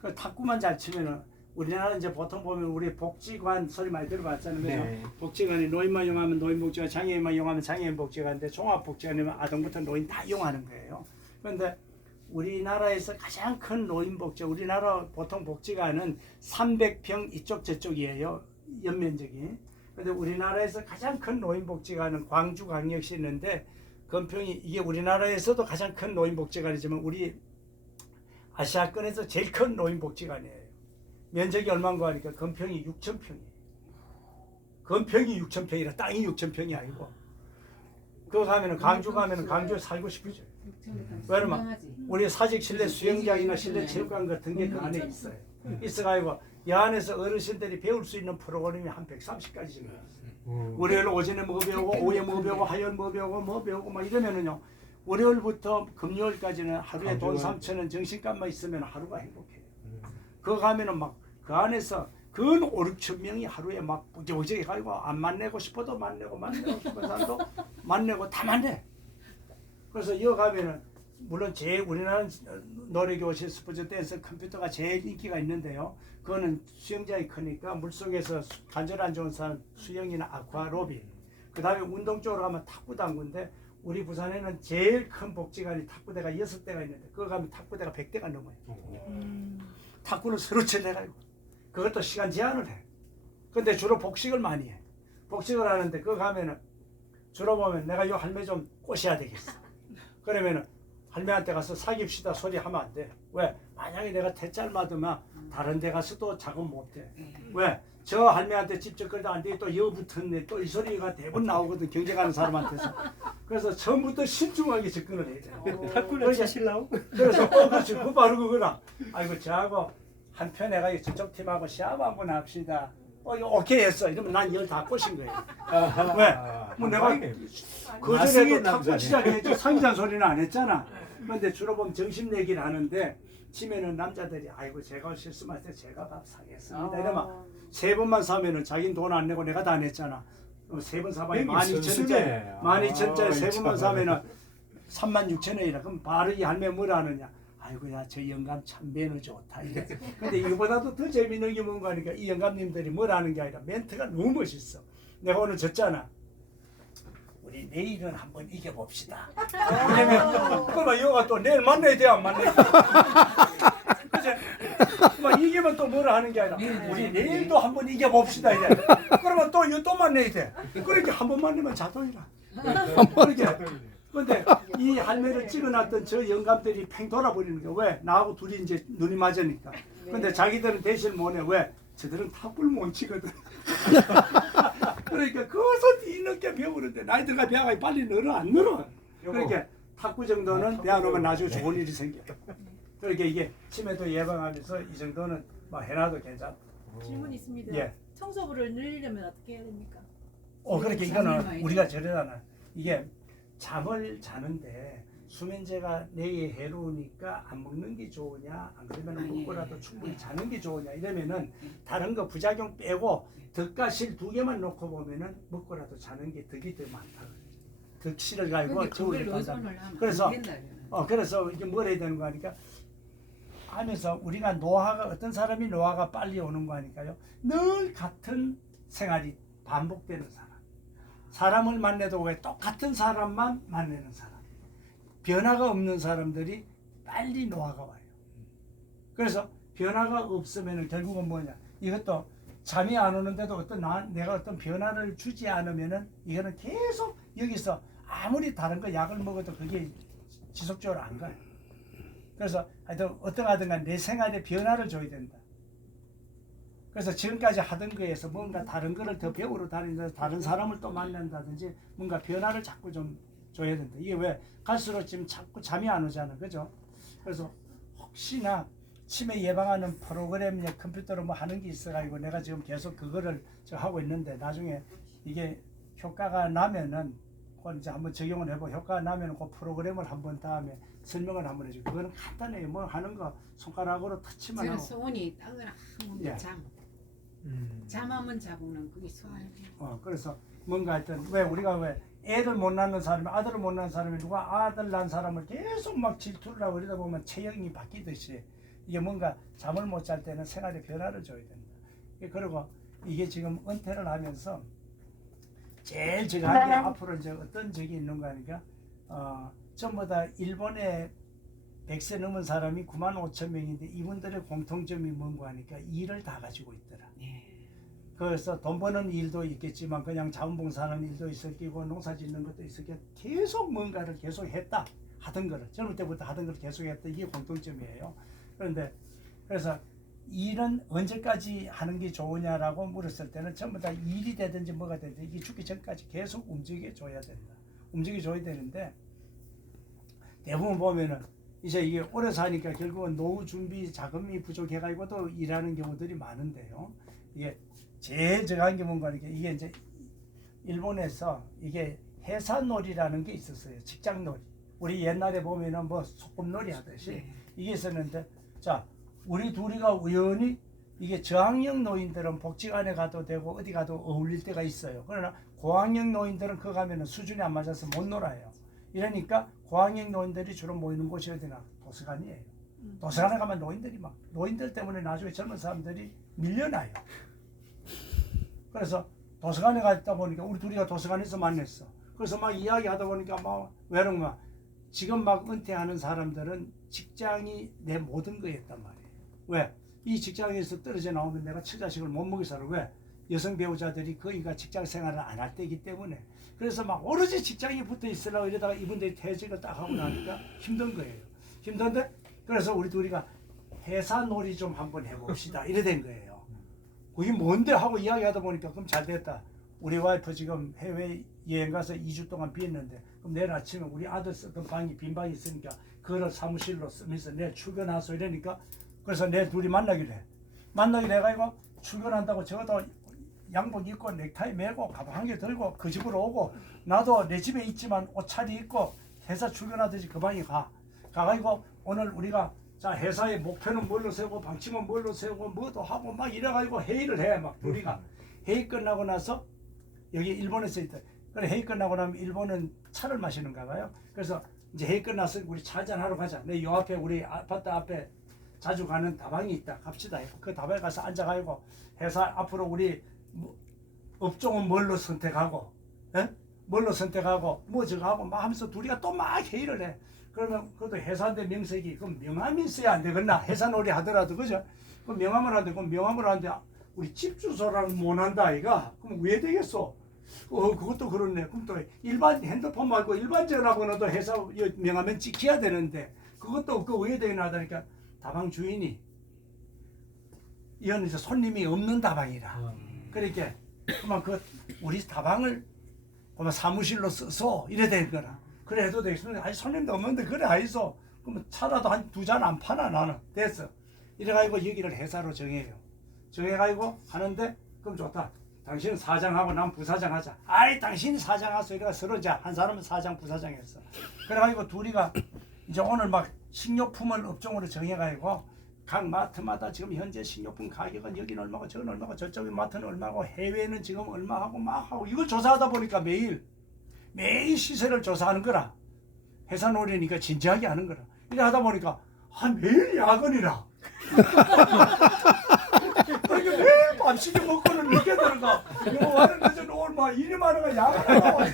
그 탁구만 잘 치면은 우리나라 이제 보통 보면 우리 복지관 소리 많이 들어봤잖아요. 그래서 네. 복지관이 노인만 이용하면 노인복지관, 장애인만 이용하면 장애인복지관인데 종합복지관이면 아동부터 노인 다 이용하는 거예요. 그런데 우리나라에서 가장 큰 노인복지, 우리나라 보통 복지관은 300평 이쪽 저쪽이에요. 연면적이. 그런데 우리나라에서 가장 큰 노인복지관은 광주광역시 있는데 건평이 이게 우리나라에서도 가장 큰 노인복지관이지만 우리 아시아권에서 제일 큰 노인복지관이에요. 면적이 얼마인가 하니까 건평이 6,000평이에요. 건평이 6,000평이라 땅이 6,000평이 아니고 그거 가면은 강주 가면은 강주에 살고 싶으죠. 왜냐면 우리 사직 실내 수영장이나 실내 체육관 같은 게 그 안에 있어요. 있어가지고 이 안에서 어르신들이 배울 수 있는 프로그램이 한 130가지 정도 있어요. 월요일 오전에 뭐 배우고 오후에 뭐 배우고 화요일 뭐 배우고 막 이러면은요. 월요일부터 금요일까지는 하루에 돈 3,000원 정신값만 있으면 하루가 행복해요. 그거 가면은 막 그 안에서 근 5, 6천 명이 하루에 막 부지부지 가지고 안 만나고 싶어도 만나고 싶은 사람도 만나고 다 만나. 그래서 이어가면은 물론 제일 우리나라는 노래교실 스포츠 댄스 컴퓨터가 제일 인기가 있는데요. 그거는 수영장이 크니까 물속에서 관절 안 좋은 사람 수영이나 아쿠아로빅. 그 다음에 운동 쪽으로 가면 탁구 당구인데 우리 부산에는 제일 큰 복지관이 탁구대가 6대가 있는데 그거 가면 탁구대가 100대가 넘어요. 탁구는 서로 쳐내가지고 그것도 시간 제한을 해. 근데 주로 복식을 많이 해. 복식을 하는데 그거 가면은 주로 보면 내가 이 할매 좀 꼬셔야 되겠어. 그러면은 할매한테 가서 사깁시다 소리 하면 안 돼. 왜? 만약에 내가 대짤 맞으면 다른 데 가서도 작업 못 해. 왜? 저 할매한테 직접 그러다 안 돼. 또 여 붙었네. 또 이 소리가 대부분 나오거든. 경쟁하는 사람한테서. 그래서 처음부터 신중하게 접근을 해야 돼. 탁구를 치실라고? 그래서 그렇지. 그 바로 그거라. 아이고 저하고 한편 내가 저쪽 팀하고 시합 한번 합시다. 이거 오케이 했어. 이러면 난 열 다 꼬신 거야. 왜? 뭐 내가 그전에도 탁구 시작을 했지 상의잔 소리는 안 했잖아. 그런데 주로 보면 점심 내기를 하는데 치면은 남자들이 아이고 제가 실수할 때 제가 밥 사겠습니다. 이러면 3번만 사면은 자기는 돈 안 내고 내가 다 냈잖아. 3번 사면 12,000원짜리 12,000원짜리 3번만 사면은 36,000원이라. 그럼 바로 이 할매 뭐라 하느냐. 아이고야 저 영감 참 매너 좋다. 이래. 근데 이거보다도 더 재밌는 게 뭔가 하니까 이 영감님들이 뭐라는 게 아니라 멘트가 너무 멋있어. 내가 오늘 졌잖아. 우리 내일은 한번 이겨봅시다. 그러면 여가 또 내일 만나야 돼 안 만나야 돼? 그치? 막 이기면 또 뭐라 하는 게 아니라 우리 내일도 한번 이겨봅시다 이래. 그러면 또 이거 또 만나야 돼. 그렇게 한 번 만나면 자동이라. 그렇게. 근데 이 할매를 찍어놨던 저 영감들이 팽 돌아버리는 거야. 왜? 나하고 둘이 이제 눈이 맞으니까. 근데 자기들은 대신 뭐냐? 왜? 저들은 탑을 못 치거든. 그러니까 거기서 뒤늦게 배우는데 나이 들어가 배워가 빨리 늘어 안 늘어. 그러니까 탁구 정도는 배워놓으면 나중에 좋은 일이 생겨. 그러니까 이게 치매도 예방하면서 이 정도는 뭐 해놔도 괜찮아. 질문 있습니다. 예. 청소부를 늘리려면 어떻게 해야 됩니까? 그렇게 이거는 우리가 저러잖아. 이게 잠을 자는데 수면제가 뇌에 해로우니까 안 먹는 게 좋으냐, 안 그러면 먹고라도 충분히 자는 게 좋으냐 이러면은 다른 거 부작용 빼고 덕과 실 2개만 놓고 보면은 먹고라도 자는 게 덕이 더 많다. 덕실을 가지고 저울을 판다. 그래서 그래서 이게 뭘 해야 되는 거 하니까 하면서 우리가 노화가 어떤 사람이 노화가 빨리 오는 거 하니까요. 늘 같은 생활이 반복되는 사람. 사람을 만나도 왜 똑같은 사람만 만나는 사람. 변화가 없는 사람들이 빨리 노화가 와요. 그래서 변화가 없으면 결국은 뭐냐. 이것도 잠이 안 오는데도 내가 어떤 변화를 주지 않으면은 이거는 계속 여기서 아무리 다른 거 약을 먹어도 그게 지속적으로 안 가요. 그래서 하여튼 어떠하든 간 내 생활에 변화를 줘야 된다. 그래서 지금까지 하던 거에서 뭔가 다른 거를 더 배우러 다니면서 다른 사람을 또 만난다든지 뭔가 변화를 자꾸 좀 줘야 된다. 이게 왜 갈수록 지금 자꾸 잠이 안 오잖아. 그죠? 그래서 혹시나 치매 예방하는 프로그램 컴퓨터로 뭐 하는 게 있어가지고 내가 지금 계속 그거를 하고 있는데 나중에 이게 효과가 나면은 그걸 이제 한번 적용을 해보고 효과가 나면은 그 프로그램을 한번 다음에 설명을 한번 해줘. 그거는 간단해요. 뭐 하는 거 손가락으로 터치만 저는 하고. 소원이 따거나 한번 예. 잠 한번 자고는 그게 소원이에요. 그래서 뭔가 하여튼 왜 우리가 왜 애를 못 낳는 사람이 아들을 못 낳는 사람이 누가 아들 낳은 사람을 계속 막 질투를 하고 이러다 보면 체형이 바뀌듯이 이게 뭔가 잠을 못 잘 때는 생활에 변화를 줘야 된다. 그리고 이게 지금 은퇴를 하면서 제일 제가 한 게 앞으로 이제 어떤 적이 있는 거 아니까 전부 다 일본에 100세 넘은 사람이 95,000명인데 이분들의 공통점이 뭔고 하니까 일을 다 가지고 있더라. 그래서 돈 버는 일도 있겠지만 그냥 자원봉사하는 일도 있을 끼고 농사 짓는 것도 있을 끼고 계속 뭔가를 계속 했다. 하던 거를 젊을 때부터 하던 걸 계속 했다. 이게 공통점이에요. 그런데 그래서 일은 언제까지 하는 게 좋으냐라고 물었을 때는 전부 다 일이 되든지 뭐가 되든지 이게 죽기 전까지 계속 움직여 줘야 된다. 움직여 줘야 되는데 대부분 보면은 이제 이게 오래 사니까 결국은 노후 준비 자금이 부족해가지고도 일하는 경우들이 많은데요. 이게 제일 저한 게 뭔가 이게 이제 일본에서 이게 해산놀이라는 게 있었어요. 직장놀이. 우리 옛날에 보면은 뭐 소꿉놀이 하듯이 이게 있었는데 자 우리 둘이가 우연히 이게 저학년 노인들은 복지관에 가도 되고 어디 가도 어울릴 때가 있어요. 그러나 고학년 노인들은 그 가면은 수준이 안 맞아서 못 놀아요. 이러니까 고학년 노인들이 주로 모이는 곳이 어디나 도서관이에요. 도서관에 가면 노인들 때문에 나중에 젊은 사람들이 밀려나요. 그래서 도서관에 갔다 보니까 우리 둘이가 도서관에서 만났어. 그래서 막 이야기하다 보니까 막 외로운 지금 막 은퇴하는 사람들은 직장이 내 모든 거였단 말이에요. 왜? 이 직장에서 떨어져 나오면 내가 처자식을 못 먹여 살아. 왜? 여성 배우자들이 거의가 직장 생활을 안 할 때이기 때문에. 그래서 막 오로지 직장에 붙어 있으려고 이러다가 이분들이 퇴직을 딱 하고 나니까 힘든 거예요. 힘든데 그래서 우리 둘이가 회사놀이 좀 한번 해봅시다. 이래 된 거예요. 그게 뭔데 하고 이야기하다 보니까 그럼 잘 됐다. 우리 와이프 지금 해외 여행 가서 2주 동안 비었는데 그럼 내일 아침에 우리 아들 쓰던 방이 빈 방이 있으니까 그걸 사무실로 쓰면서 내일 출근하소 이러니까 그래서 내일 둘이 만나기로 해가지고 출근한다고 저도 양복 입고 넥타이 매고 가방 한 개 들고 그 집으로 오고 나도 내 집에 있지만 옷차림 입고 회사 출근하듯이 그 방에 가가지고 오늘 우리가 자 회사의 목표는 뭘로 세우고 방침은 뭘로 세우고 뭐도 하고 막 이래가지고 회의를 해. 막 우리가 회의 끝나고 나서 여기 일본에서 있다. 그래 회의 끝나고 나면 일본은 차를 마시는가 봐요. 그래서 이제 회의 끝나서 우리 차 한잔 하러 가자. 내 요 앞에 우리 아파트 앞에 자주 가는 다방이 있다. 갑시다. 그 다방에 가서 앉아가지고 회사 앞으로 우리 뭐 업종은 뭘로 선택하고, 에? 뭘로 선택하고, 뭐 저거 하고 막 하면서 둘이가 또 막 회의를 해. 그러면 그것도 회사인데 명색이 그럼 명함이 있어야 안 되겠나? 회사놀이 하더라도 그죠? 그 명함을 하는데 그 명함을 하는데 우리 집 주소라는 못 한다 아이가? 그럼 왜 되겠어? 그것도 그렇네. 그럼 또 일반 핸드폰 말고 일반 전화번호도 회사 명함에 찍혀야 되는데 그것도 그 왜 되나 하다니까 다방 주인이 이거는 이제 손님이 없는 다방이라. 그러니까 그만 그 우리 다방을 그만 사무실로 써서 이래 될 거라. 그래 해도 되겠습니다. 아니 손님도 없는데 그래 아이소. 그러면 차라도 한 2잔 안 파나 나는 됐어. 이래가지고 여기를 회사로 정해요. 정해가지고 하는데 그럼 좋다. 당신은 사장하고 난 부사장 하자. 아이 당신이 사장하소. 이래가 서로 이제 한 사람은 사장 부사장 했어. 그래가지고 둘이가 이제 오늘 막 식료품을 업종으로 정해가지고 각 마트마다 지금 현재 식료품 가격은 여기는 얼마고 저건 얼마고 저쪽에 마트는 얼마고 해외는 지금 얼마하고 막 하고 이걸 조사하다 보니까 매일 시세를 조사하는 거라. 회사 놀이니까 진지하게 하는 거라. 이래 하다 보니까 매일 야근이라. 그러니까 매일 밤시계 먹고는 늦게 들어가. 이거 와는 늦은 얼마 일이 많아가 야근하고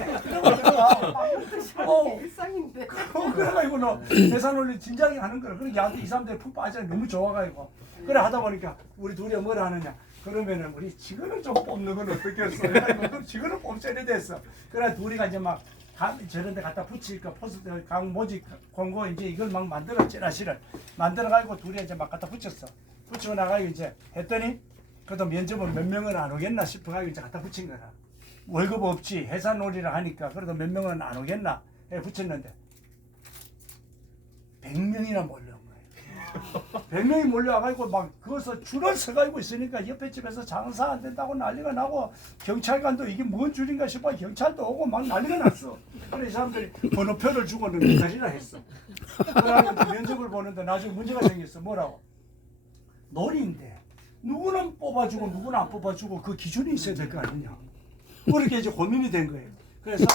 이러고 일상인데. 그래가지고 너 회사 놀이 진지하게 하는 거라. 그러니까 이 사람들이 푹 빠져 너무 좋아가지고 그래 하다 보니까 우리 둘이 뭐라 하느냐. 그러면은 우리 직원을 좀 뽑는 건 어떻겠어? 그럼 직원을 뽑자니 됐어. 그래 둘이가 이제 막 저런 데 갖다 붙일까 포스터 강 모집 공고 이제 이걸 막 만들어 찌라시를 만들어 가지고 둘이 이제 막 갖다 붙였어. 붙이고 나가지고 이제 했더니 그래도 면접은 몇 명은 안 오겠나 싶어 가지고 이제 갖다 붙인 거라. 월급 없지 회사 놀이를 하니까 그래도 몇 명은 안 오겠나 해 붙였는데 100명이나 몰려온 거예요. 100명이 몰려와가지고 막 그것을 줄을 서가지고 있으니까 옆에 집에서 장사 안 된다고 난리가 나고 경찰관도 이게 뭔 줄인가 싶어 경찰도 오고 막 난리가 났어. 그래 이 사람들이 번호표를 주고는 기다리라 했어. 그래가지고 면접을 보는데 나중에 문제가 생겼어. 뭐라고? 놀이인데 누구는 뽑아주고 누구는 안 뽑아주고 그 기준이 있어야 될 거 아니냐. 그렇게 이제 고민이 된 거예요. 그래서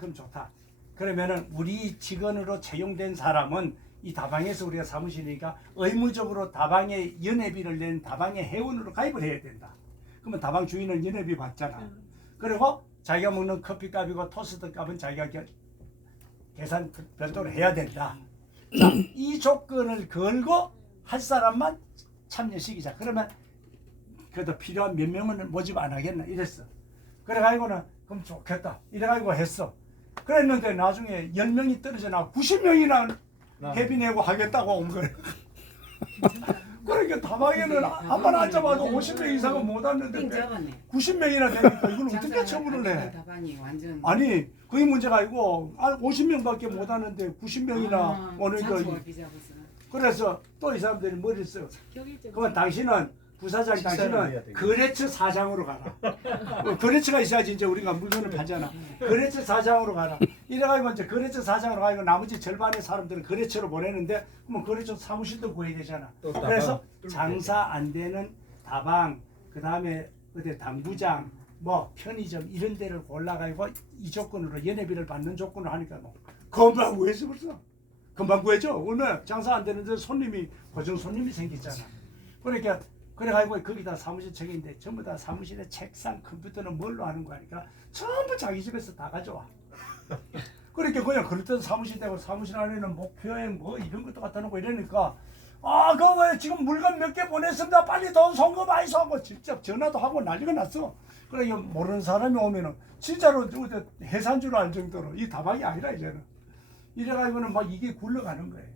그럼 좋다. 그러면은 우리 직원으로 채용된 사람은 이 다방에서 우리가 사무실이니까 의무적으로 다방에 연회비를 낸 다방의 회원으로 가입을 해야 된다. 그러면 다방 주인은 연회비 받잖아. 그리고 자기가 먹는 커피값이고 토스트 값은 자기가 계산 별도로 해야 된다. 자, 이 조건을 걸고 할 사람만 참여시키자. 그러면 그래도 필요한 몇 명은 모집 안 하겠나 이랬어. 그래가지고는 그럼 좋겠다. 이래가지고 했어. 그랬는데 나중에 10명이 떨어져 나와 90명이나 회비 내고 하겠다고 온 거예요. 그러니까 다방에는 한 번 앉아봐도 50명 이상은 못 왔는데 90명이나 되니까 이걸 어떻게 처분을 해? 아니 그게 문제가 아니고 50명밖에 못 왔는데 90명이나 오니까 그래서 또 이 사람들이 머리를 써. 그러면 당신은 부사장 당신은 거래처 사장으로 가라. 거래처가 있어야지 이제 우리가 물건을 팔잖아. 거래처 사장으로 가라. 이래가지고 이제 거래처 사장으로 가고 나머지 절반의 사람들은 거래처로 보내는데 그러면 거래처 사무실도 구해야 되잖아. 그래서 장사 안 되는 다방, 그 다음에 어디 당구장, 뭐 편의점 이런 데를 골라가지고 이 조건으로 연회비를 받는 조건을 하니까 뭐 금방 구해서 벌써 금방 구해져. 오늘 장사 안 되는데 손님이 고정 손님이 생겼잖아. 그러니까 그래가지고 거기다 사무실 책인데 전부 다 사무실에 책상, 컴퓨터는 뭘로 하는 거 하니까 전부 자기 집에서 다 가져와. 그러니까 그냥 그렇던 사무실 되고 사무실 안에는 목표행 뭐 이런 것도 갖다 놓고 이러니까 아 그거 왜 지금 물건 몇 개 보냈습니다. 빨리 돈 송금 하이소 하고 직접 전화도 하고 난리가 났어. 그러니까 모르는 사람이 오면은 진짜로 해산 줄 알 정도로 이 다방이 아니라 이제는 이래가지고는 막 이게 굴러가는 거예요.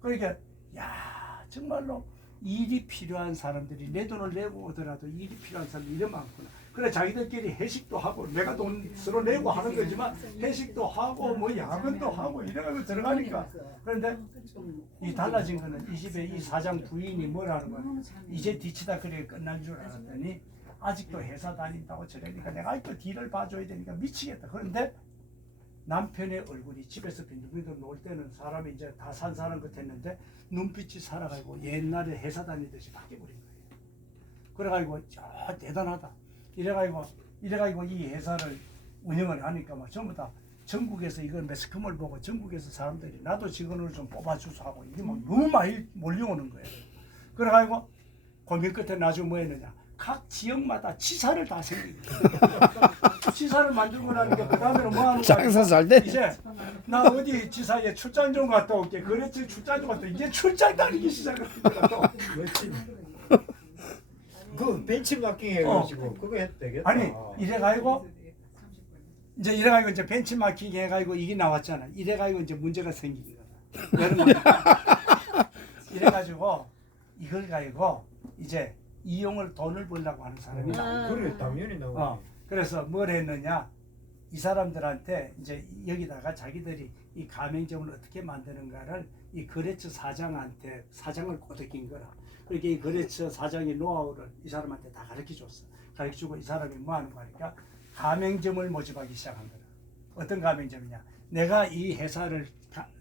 그러니까 야 정말로 일이 필요한 사람들이 내 돈을 내고 오더라도 일이 필요한 사람이 이래 많구나. 그래 자기들끼리 회식도 하고 내가 돈 서로 내고 하는 거지만 회식도 하고 뭐 야근도 하고 이래가지고 들어가니까. 그런데 이 달라진 거는 이 집에 이 사장 부인이 뭐라는 거야. 이제 뒤치다 그래 끝난 줄 알았더니 아직도 회사 다닌다고 저러니까 내가 아직도 뒤를 봐줘야 되니까 미치겠다. 그런데 남편의 얼굴이 집에서 빈둥빈둥 놀 때는 사람이 이제 다 산 사람 같았는데 눈빛이 살아가지고 옛날에 회사 다니듯이 바뀌어버린 거예요. 그래가지고 대단하다. 이래가지고 이 회사를 운영을 하니까 막 전부 다 전국에서 이걸 매스컴을 보고 전국에서 사람들이 나도 직원을 좀 뽑아주소 하고 이게 막 너무 많이 몰려오는 거예요. 그래가지고 고민 끝에 나중에 뭐 했느냐. 각 지역마다 지사를 다 생기고 지사를 만들고 나니까 그 다음에는 뭐 하는 거야. 장사 잘 돼. 이제 나 어디 지사에 출장 좀 갔다 올게. 그랬지 출장 좀 갔다 이제 출장 다니기 시작했습니다. 또. 그 벤치마킹 해가지고 그거 해도 되겠다. 아니 이래가지고 이제 벤치마킹 해가지고 이게 나왔잖아. 이래가지고 이제 문제가 생긴 거다. 여러분 이래가지고 이걸 가지고 이제 이용을 돈을 벌려고 하는 사람이 나오고. 그래 당연히 나오지. 그래서 뭘 했느냐 이 사람들한테 이제 여기다가 자기들이 이 가맹점을 어떻게 만드는가를 이 거래처 사장한테 사장을 꼬드긴 거라. 그렇게 이 거래처 사장의 노하우를 이 사람한테 다 가르쳐줬어. 가르쳐주고 이 사람이 뭐 하는 거니까 가맹점을 모집하기 시작한 거라. 어떤 가맹점이냐. 내가 이 회사를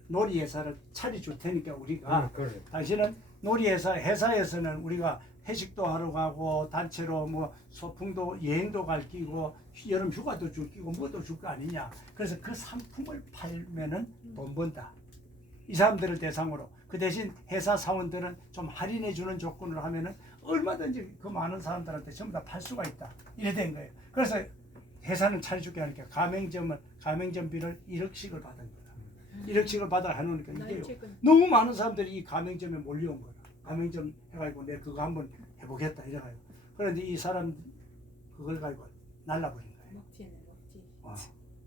놀이 회사를 차려줄 테니까 우리가 그래. 당신은 놀이 회사에서는 우리가 회식도 하러 가고 단체로 뭐 소풍도 여행도 갈 끼고 여름 휴가도 줄 끼고 뭐도 줄 거 아니냐. 그래서 그 상품을 팔면은 돈 번다. 이 사람들을 대상으로. 그 대신 회사 사원들은 좀 할인해 주는 조건을 하면은 얼마든지 그 많은 사람들한테 전부 다 팔 수가 있다. 이래 된 거예요. 그래서 회사는 차려주게 하니까 가맹점비를 1억씩을 받은 거야. 1억씩을 받아 해놓으니까 이게요. 너무 많은 사람들이 이 가맹점에 몰려온 거야. 가맹점 해가지고 내가 그거 한번 해보겠다 이래가지고. 그런데 이 사람 그걸 가지고 날라버린 거예요.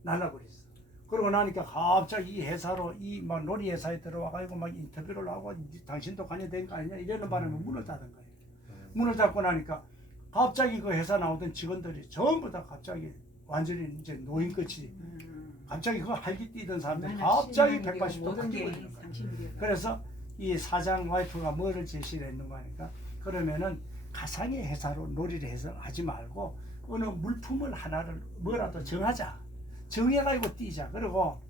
날라버렸어. 그러고 나니까 갑자기 이 회사로 이 막 놀이 회사에 들어와가지고 막 인터뷰를 하고 당신도 관여된 거 아니냐 이러는 바람에 문을 닫은 거예요. 문을 닫고 나니까 갑자기 그 회사 나오던 직원들이 전부 다 갑자기 완전히 이제 노인끝이 갑자기 그 활기 뛰던 사람들이 갑자기 180도 바뀌어버리는 거예요. 그래서 이 사장 와이프가 뭐를 제시를 했는가 하니까 그러면은 가상의 회사로 놀이를 해서 하지 말고 어느 물품을 하나를 뭐라도 정하자. 정해가지고 뛰자. 그리고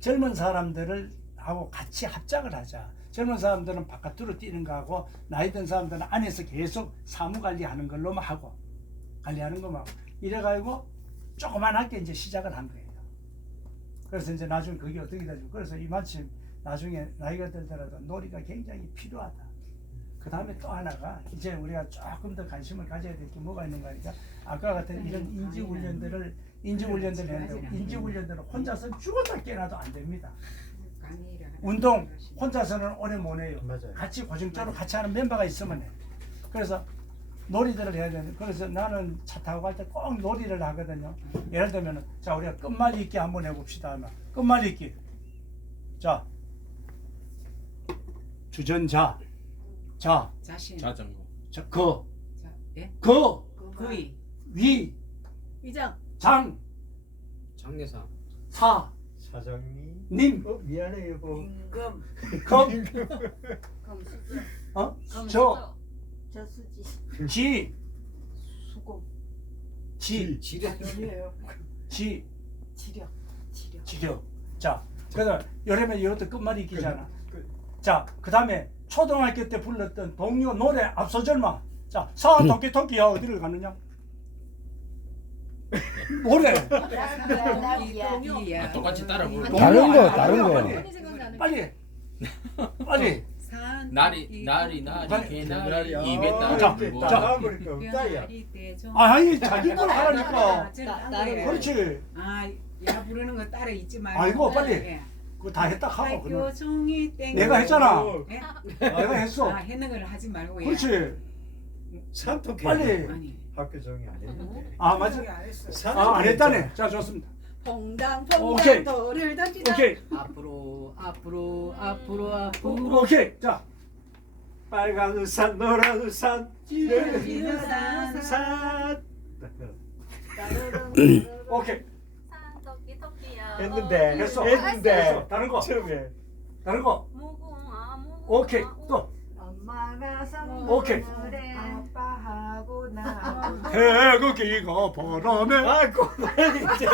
젊은 사람들을 하고 같이 합작을 하자. 젊은 사람들은 바깥으로 뛰는 거 하고 나이 든 사람들은 안에서 계속 사무 관리하는 걸로만 하고 관리하는 것만 하고 이래가지고 조그만하게 이제 시작을 한 거예요. 그래서 이제 나중에 그게 어떻게 되죠? 그래서 이마침 나중에 나이가 들더라도 놀이가 굉장히 필요하다. 그 다음에 또 하나가 이제 우리가 조금 더 관심을 가져야 될 게 뭐가 있는가 하니까 아까 같은 이런 인지훈련들을 했는데 인지훈련들은 혼자서 죽었다 깨어나도 안 됩니다. 운동 혼자서는 오래 못 해요. 맞아요. 같이 고정적으로 같이 하는 멤버가 있으면 해. 그래서 놀이들을 해야 되는데 그래서 나는 차 타고 갈 때 꼭 놀이를 하거든요. 예를 들면 자 우리가 끝말잇기 한번 해봅시다 하면 끝말잇기 자 주전자 자 자신. 자전거. 거의. 위 위장. 장 장례상. 사 사장님. 님 미안해 여보. 임금. 검 저수지 지 수고 지 지뢰. 지 지력 지려. 자, 그래서 여름에 이것도 끝말잇기잖아. 자, 그 다음에 초등학교 때 불렀던 동요 노래 앞서절마. 자, 자, 사 토끼 토끼야 어디를 가느냐? 뭐래? 이야. 똑같이 따라 부르. 다른 거, 다른 거. 많이 생각나는 빨리 빨리. 나리 개나리 입에 따라 자, 불고. 자. 나와 보니까 없다야. 아니 자기도 하라니까. 나를 그렇지. 야 부르는 거 따라 잊지 말고. 아이고, 빨리. 예. 그거 다 했다 하고 그냥. 학교 종이 땡. 내가 했잖아. 예? 내가 했어. 했는 걸 하지 말고. 예. 그렇지. 산토끼. 빨리. 아니. 학교 정이 안 했는데. 아 맞아. 안 했다네. 자 좋습니다. 퐁당 오케이. 퐁당 돌을 던지다. 오케이. 앞으로 오케이. 자. 빨간 우산, 노란 우산, 지는 지는 산. 오케이. 산토끼 토끼야 했는데, 했어. 했는데. 다른 거. 처음에. 다른 거. 무궁화 무궁화 오케이. 또. 엄마가 오케이. 선물에 아빠하고 나. 태극기가 바람에. 아, 고난이죠.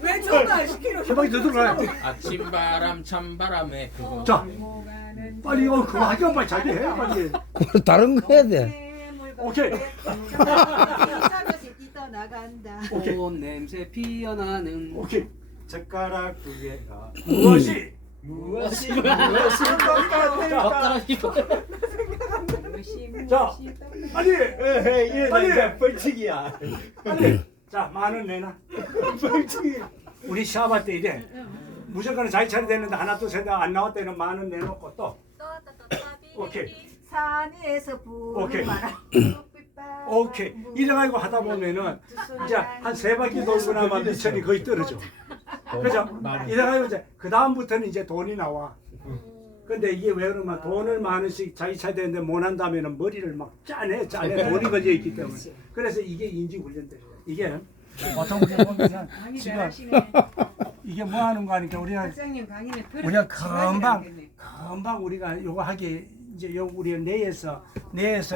왜 저거 안 시키는 해방이 더 들어가요. 아침바람 찬바람에 그거. 자. 빨리 이거 그거 하기만 빨리 자기 해 빨리. 다른 거 해야 돼. 오케이. 이사가지 뛰어나간다. 오케이. 꽃 냄새 피어나는 오케이. 젓가락 두 개가 무엇이? 무엇이 똑같을까? 자. 빨리. 이래 빨리. 이제 벌칙이야. 빨리. 자, 만원 내놔. 벌칙이. 우리 시합할 때 이래. 무조건 자기 차례 됐는데 하나 둘셋안 나올 때는 만원 내놓고 또. 오케이. 산 위에서 오케이. 부는 바람. 오케이. 이래가지고 하다 보면은 이제 한 세 바퀴 돌고 나면 미천이 거의 떨어져. 그죠? 이래가지고 이제 그 다음부터는 이제 돈이 나와. 근데 이게 왜 그러면 돈을 만 원씩 자기 차례 되는데 못 한다면은 머리를 막 짜내 돈이 걸려 있기 때문에. 그래서 이게 인지 훈련들이에요. 이게 보통 우리가 보면은 강의 지금 잘하시네. 이게 뭐 하는 거 하니까 우리가 학장님 강의는 들어. 우리가 금방 우리가 요거 하기 이제 요 우리 뇌에서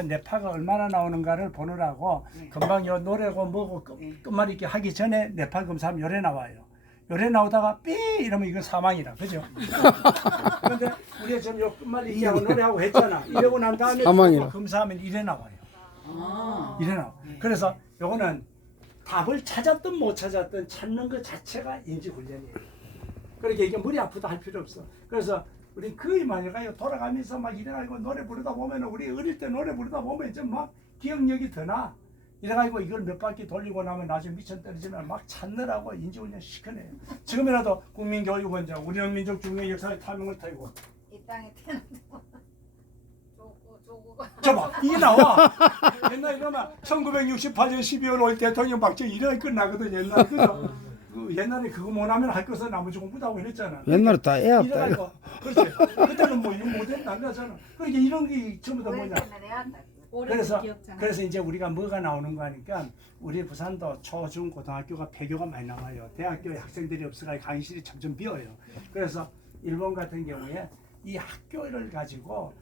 뇌파가 얼마나 나오는가를 보느라고 금방 요 노래고 뭐고 끝말잇기 이렇게 하기 전에 뇌파 검사하면 요래 나와요. 요래 나오다가 삐 이러면 이건 사망이라 그죠? 그런데 우리가 지금 요 끝말잇기 하고 노래하고 했잖아. 이러고 난 다음에 사망이라. 검사하면 이래 나와요. 아. 이래 나와. 그래서 요거는 답을 찾았든 못 찾았든 찾는 것 자체가 인지 훈련이에요. 그러니까 이게 머리 아프다 할 필요 없어. 그래서 우리 거의 많이 가요. 돌아가면서 막 이래가지고 노래 부르다 보면 우리 어릴 때 노래 부르다 보면 좀 막 기억력이 더 나. 이래가지고 이걸 몇 바퀴 돌리고 나면 나중에 미천 떨어지면 막 찾느라고 인지훈련 시켜내요. 지금이라도 국민교육원장 우리 민족 중의 역사의 타명을 타고 이 땅에 태어난 저봐 이게 나와. 옛날에 그러면 1968년 12월 5일 대통령 박제 이래가 끝나거든 옛날에 그죠? 그 옛날에 그거 못하면 할 것은 나머지 공부도 하고 이랬잖아. 옛날에 다 애 없다. 이래가지고 그렇지. 그때는 뭐 이거 못했다 안 가잖아. 그러니까 이런 게 전부 다 뭐냐. 그래서 이제 우리가 뭐가 나오는 거 하니까 우리 부산도 초, 중, 고등학교가 폐교가 많이 나와요. 대학교에 학생들이 없어가지고 강의실이 점점 비어요. 그래서 일본 같은 경우에 이 학교를 가지고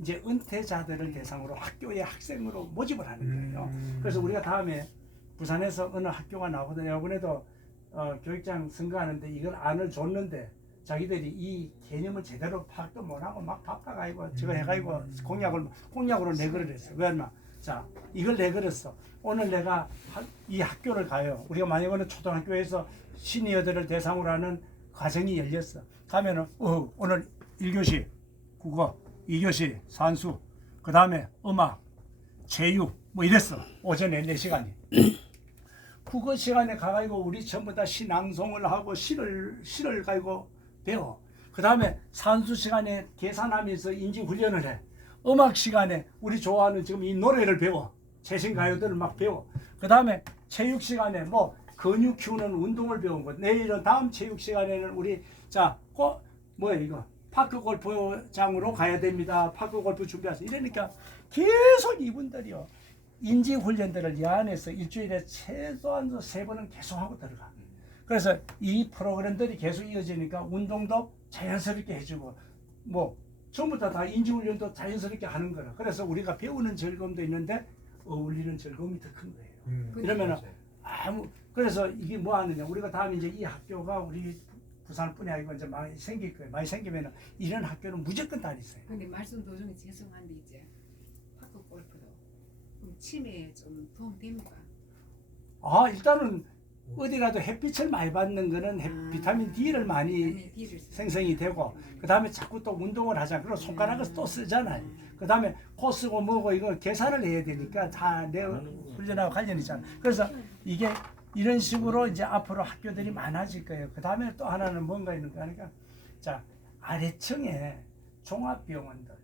이제 은퇴자들을 대상으로 학교의 학생으로 모집을 하는 거예요. 그래서 우리가 다음에 부산에서 어느 학교가 나오거든요. 이번에도 교육장 선거하는데 이걸 안을 줬는데 자기들이 이 개념을 제대로 파악도 못하고 막 바꿔가지고 저거 해가지고 공약으로 내걸을 했어. 왜냐? 자, 이걸 내걸었어. 오늘 내가 이 학교를 가요. 우리가 만약에 어느 초등학교에서 시니어들을 대상으로 하는 과정이 열렸어. 가면은 오늘 1교시 국어, 2교시 산수, 그 다음에 음악, 체육 뭐 이랬어. 오전에 4시간이. 국어 시간에 가가지고 우리 전부 다 시낭송을 하고 시를 가지고 배워. 그 다음에 산수 시간에 계산하면서 인지 훈련을 해. 음악 시간에 우리 좋아하는 지금 이 노래를 배워. 최신 가요들을 막 배워. 그 다음에 체육 시간에 뭐 근육 키우는 운동을 배운 거. 내일은 다음 체육 시간에는 우리 뭐야 이거 파크 골프장으로 가야 됩니다. 파크 골프 준비하세요. 이러니까 계속 이분들이요. 인지 훈련들을 이 안에서 일주일에 최소한 3번은 계속하고 들어가. 그래서 이 프로그램들이 계속 이어지니까 운동도 자연스럽게 해주고 뭐 전부 다 인지 훈련도 자연스럽게 하는 거라. 그래서 우리가 배우는 즐거움도 있는데 어울리는 즐거움이 더 큰 거예요. 이러면은 그래서 이게 뭐 하느냐. 우리가 다음에 이제 이 학교가 우리 부산뿐이 아니고 이제 많이 생길 거예요. 많이 생기면은 이런 학교는 무조건 다니세요. 근데 말씀 도중에 죄송한데 이제 파크 골프도 치매에 좀 도움됩니까? 아, 일단은 어디라도 햇빛을 많이 받는 거는 비타민 D를 많이 비타민 D를 생성이 되고, 그 다음에 자꾸 또 운동을 하잖아. 그리고 손가락을 또 쓰잖아요. 그 다음에 코 쓰고 뭐고 이거 계산을 해야 되니까 다 내 훈련하고 관련이 있잖아. 그래서 이게 이런 식으로 이제 앞으로 학교들이 많아질 거예요. 그 다음에 또 하나는 뭔가 있는 거 하니까, 자, 아래층에 종합병원들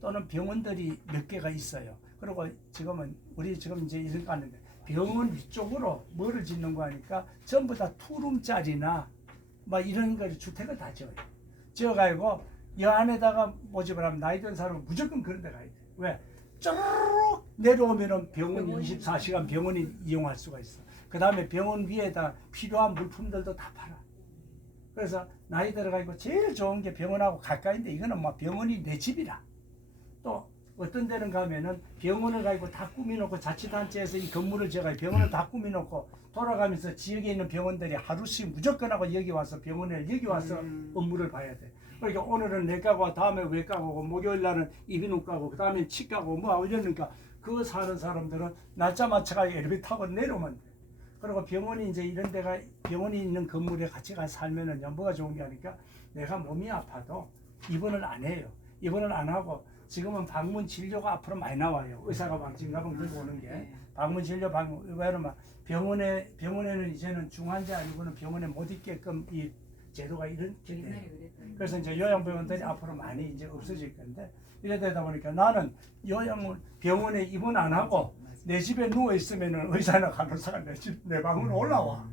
또는 병원들이 몇 개가 있어요. 그리고 지금은 우리 지금 이제 이런 거 하는데 병원 위쪽으로 뭐를 짓는 거 하니까 전부 다 투룸짜리나 막 이런 걸 주택을 다 지어요. 지어가지고 이 안에다가 모집을 하면 나이 든 사람은 무조건 그런 데 가야 돼. 왜? 쭉 내려오면은 병원 24시간 병원이 이용할 수가 있어. 그 다음에 병원 위에다 필요한 물품들도 다 팔아. 그래서 나이 들어가지고 제일 좋은 게 병원하고 가까이인데 이거는 뭐 병원이 내 집이라. 또 어떤 데는 가면은 병원을 가지고 다 꾸미놓고 자치단체에서 이 건물을 지어가지고 병원을 다 꾸미놓고 돌아가면서 지역에 있는 병원들이 하루씩 무조건 하고 여기 와서 병원에 여기 와서 업무를 봐야 돼. 그러니까 오늘은 내과고 다음에 외과고 목요일 날은 이비인후과고 그 다음에 치과고 뭐 하고 이러니까 그 사는 사람들은 날짜 맞춰가 엘리베이터 타고 내려오면 돼. 그리고 병원이 이제 이런 데가 병원이 있는 건물에 같이 가서 살면은요 뭐가 좋은 게 아니까 내가 몸이 아파도 입원을 안 해요. 입원을 안 하고 지금은 방문 진료가 앞으로 많이 나와요. 의사가 방침 가방 들고 오는 게 방문 진료 방문 왜냐면 병원에는 이제는 중환자 아니고는 병원에 못 있게끔 이 제도가 이런 게 돼요. 그래서 이제 요양병원들이 앞으로 많이 이제 없어질 건데 이래 되다 보니까 나는 병원에 입원 안 하고 내 집에 누워 있으면은 의사나 간호사가 내 방으로 올라와.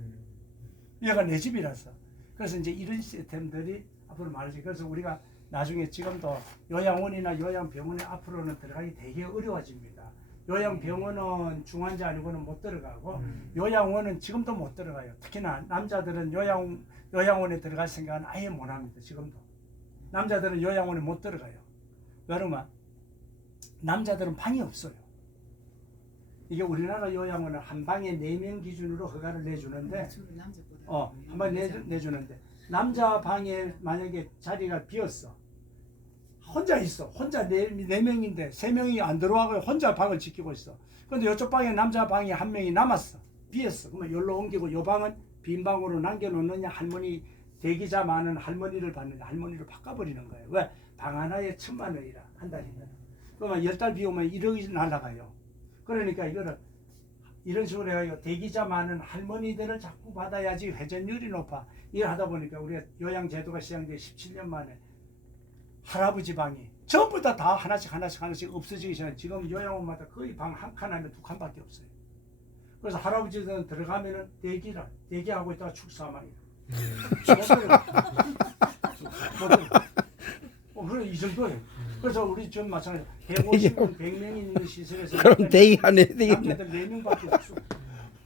얘가 내 집이라서. 그래서 이제 이런 시스템들이 앞으로 많아지. 그래서 우리가 나중에 지금도 요양원이나 요양병원에 앞으로는 들어가기 되게 어려워집니다. 요양병원은 중환자 아니고는 못 들어가고 요양원은 지금도 못 들어가요. 특히나 남자들은 요양원에 들어갈 생각은 아예 못 합니다. 지금도. 남자들은 요양원에 못 들어가요. 왜냐면 남자들은 방이 없어요. 이게 우리나라 요양원은 한 방에 4명 기준으로 허가를 내주는데 한 방에 내주는데 남자 방에 만약에 자리가 비었어. 혼자 있어. 혼자 4명인데 3명이 안 들어와서 혼자 방을 지키고 있어. 근데 이쪽 방에 남자 방에 1명이 남았어. 비었어. 그러면 여기로 옮기고 이 방은 빈 방으로 남겨놓느냐 할머니 대기자 많은 할머니를 받느냐 할머니를 바꿔버리는 거예요. 왜? 방 하나에 1,000,000원이라 한 달이면. 그러면 10달 비오면 1억이 날아가요. 그러니까 이거를 이런 식으로 해가지고 대기자 많은 할머니들을 자꾸 받아야지 회전율이 높아. 이걸 하다 보니까 우리가 요양제도가 시행돼 17년 만에 할아버지 방이 전부 다 하나씩 없어지기 전에 지금 요양원마다 거의 방 한 칸 아니면 2칸밖에 없어요. 그래서 할아버지들은 들어가면은 대기하고 있다가 축사망이야. 그래 이 정도예요. 그래서 우리 좀 마찬가지 150명 100명이 있는 시설에서 그럼 대기 안 해야 되겠네. 남자들 4명밖에 없어.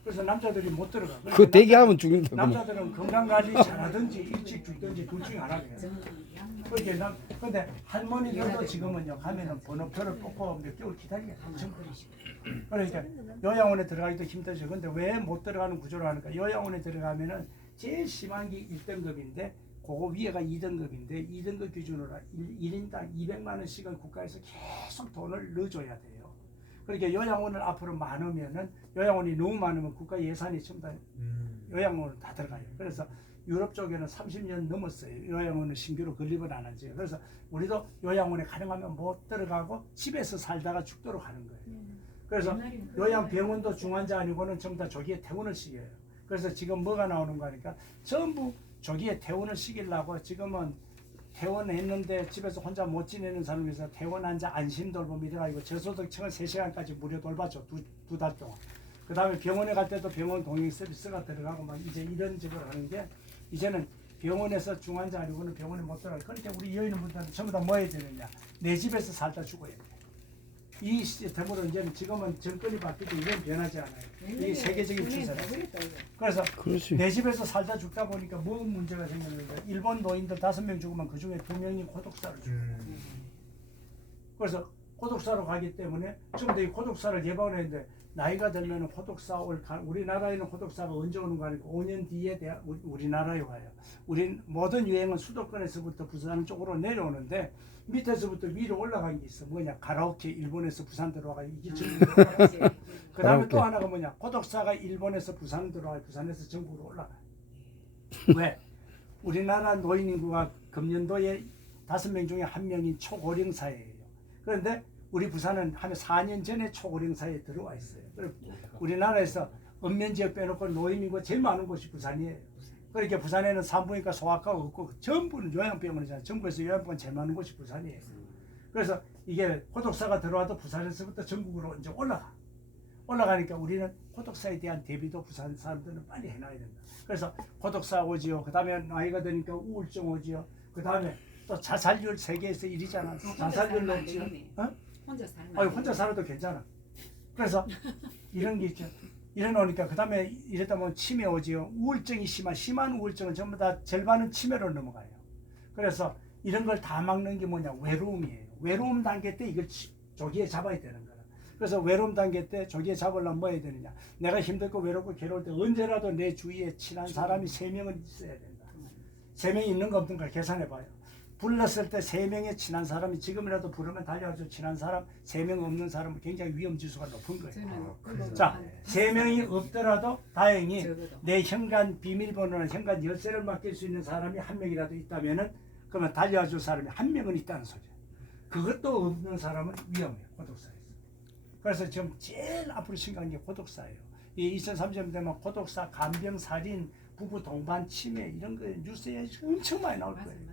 그래서 남자들이 못 들어가. 그 대기하면 죽는다. 남자들은 건강관리 잘하든지 일찍 죽든지 둘 중에 하나예요. 그러니까 근데 할머니들도 지금은요 가면은 번호표를 뽑고 몇 개월 기다려요. 그러니까 요양원에 들어가기도 힘들죠. 근데 왜 못 들어가는 구조로 하니까 요양원에 들어가면은 제일 심한 게 1등급인데 그거 위에가 2등급인데 2등급 기준으로 1인당 200만 원씩은 국가에서 계속 돈을 넣어줘야 돼요. 그러니까 요양원을 앞으로 많으면은 요양원이 너무 많으면 국가 예산이 전부 다 요양원을 다 들어가요. 그래서 유럽 쪽에는 30년 넘었어요. 요양원을 신규로 건립을 안 하지. 그래서 우리도 요양원에 가능하면 못 들어가고 집에서 살다가 죽도록 하는 거예요. 그래서 요양병원도 중환자 아니고는 전부 다 조기에 퇴원을 시켜요. 그래서 지금 뭐가 나오는 거 하니까 전부 조기에 퇴원을 시키려고 지금은 퇴원했는데 집에서 혼자 못 지내는 사람에서 퇴원한 자 안심 돌봄 이래가지고 저소득층을 3시간까지 무료 돌봐줘. 두 달 동안. 그 다음에 병원에 갈 때도 병원 동행 서비스가 들어가고 막 이제 이런 식으로 하는 게 이제는 병원에서 중환자 아니고는 병원에 못 들어가요. 그러니까 우리 여인 분들한테 전부 다 뭐 해야 되느냐. 내 집에서 살다 죽어야 돼. 이 시스템으로 이제는 지금은 정권이 바뀌고 이건 변하지 않아요. 이게 세계적인 추세다. 그래서 내 집에서 살다 죽다 보니까 뭐 문제가 생겼는데 일본 노인들 5명 죽으면 그 중에 2명이 고독사를 죽어요. 그래서 고독사로 가기 때문에 지금도 이 고독사를 예방을 했는데 나이가 들면 고독사 우리나라에는 고독사가 언제 오는 거 아니고 5년 뒤에 우리나라에 와요. 우린 모든 유행은 수도권에서부터 부산 쪽으로 내려오는데 밑에서부터 위로 올라간 게 있어. 뭐냐? 가라오케 일본에서 부산 들어와가 이게 전국으로 올라갔어. 그 다음에 또 가라오케. 하나가 뭐냐? 고독사가 일본에서 부산 들어와 부산에서 전국으로 올라가. 왜? 우리나라 노인 인구가 금년도에 5명 중에 1명인 초고령 사회예요. 그런데 우리 부산은 한 4년 전에 고령 사회에 들어와 있어요. 우리나라에서 읍면 지역 빼놓고 노인 인구가 제일 많은 곳이 부산이에요. 그러니까 부산에는 산부인과 소아과가 없고 전부는 요양병원이잖아요. 전국에서 요양병원 제일 많은 곳이 부산이에요. 그래서 이게 고독사가 들어와도 부산에서부터 전국으로 이제 올라가니까 우리는 고독사에 대한 대비도 부산 사람들은 빨리 해놔야 된다. 그래서 고독사 오지요. 그 다음에 나이가 드니까 우울증 오지요. 그 다음에 또 자살률 세계에서 1위잖아. 자살률 높지요. 어? 혼자 살면. 아니 혼자 살아도 괜찮아. 그래서 이런 게 있죠. 이래 놓으니까 그 다음에 이랬다 보면 치매 오지요. 우울증이 심한 우울증은 전부 다 절반은 치매로 넘어가요. 그래서 이런 걸 다 막는 게 뭐냐? 외로움이에요. 외로움 단계 때 이걸 조기에 잡아야 되는 거야. 그래서 외로움 단계 때 조기에 잡으려면 뭐 해야 되느냐? 내가 힘들고 외롭고 괴로울 때 언제라도 내 주위에 친한 사람이 3명은 있어야 된다. 3명이 있는 거 없는가 계산해 봐요. 불렀을 때 3명의 친한 사람이 지금이라도 부르면 달려와서 친한 사람 3명 없는 사람은 굉장히 위험 지수가 높은 거예요. 저는 자, 3명이 없더라도 다행히 적어도. 내 현관 비밀번호나 현관 열쇠를 맡길 수 있는 사람이 1명이라도 있다면은 그러면 달려와 줄 사람이 1명은 있다는 소리예요. 그것도 없는 사람은 위험해요. 고독사에서. 그래서 지금 제일 앞으로 심각한 게 고독사예요. 이 2030년 되면 고독사, 간병, 살인, 부부 동반, 치매 이런 거 뉴스에 엄청 많이 나올 거예요.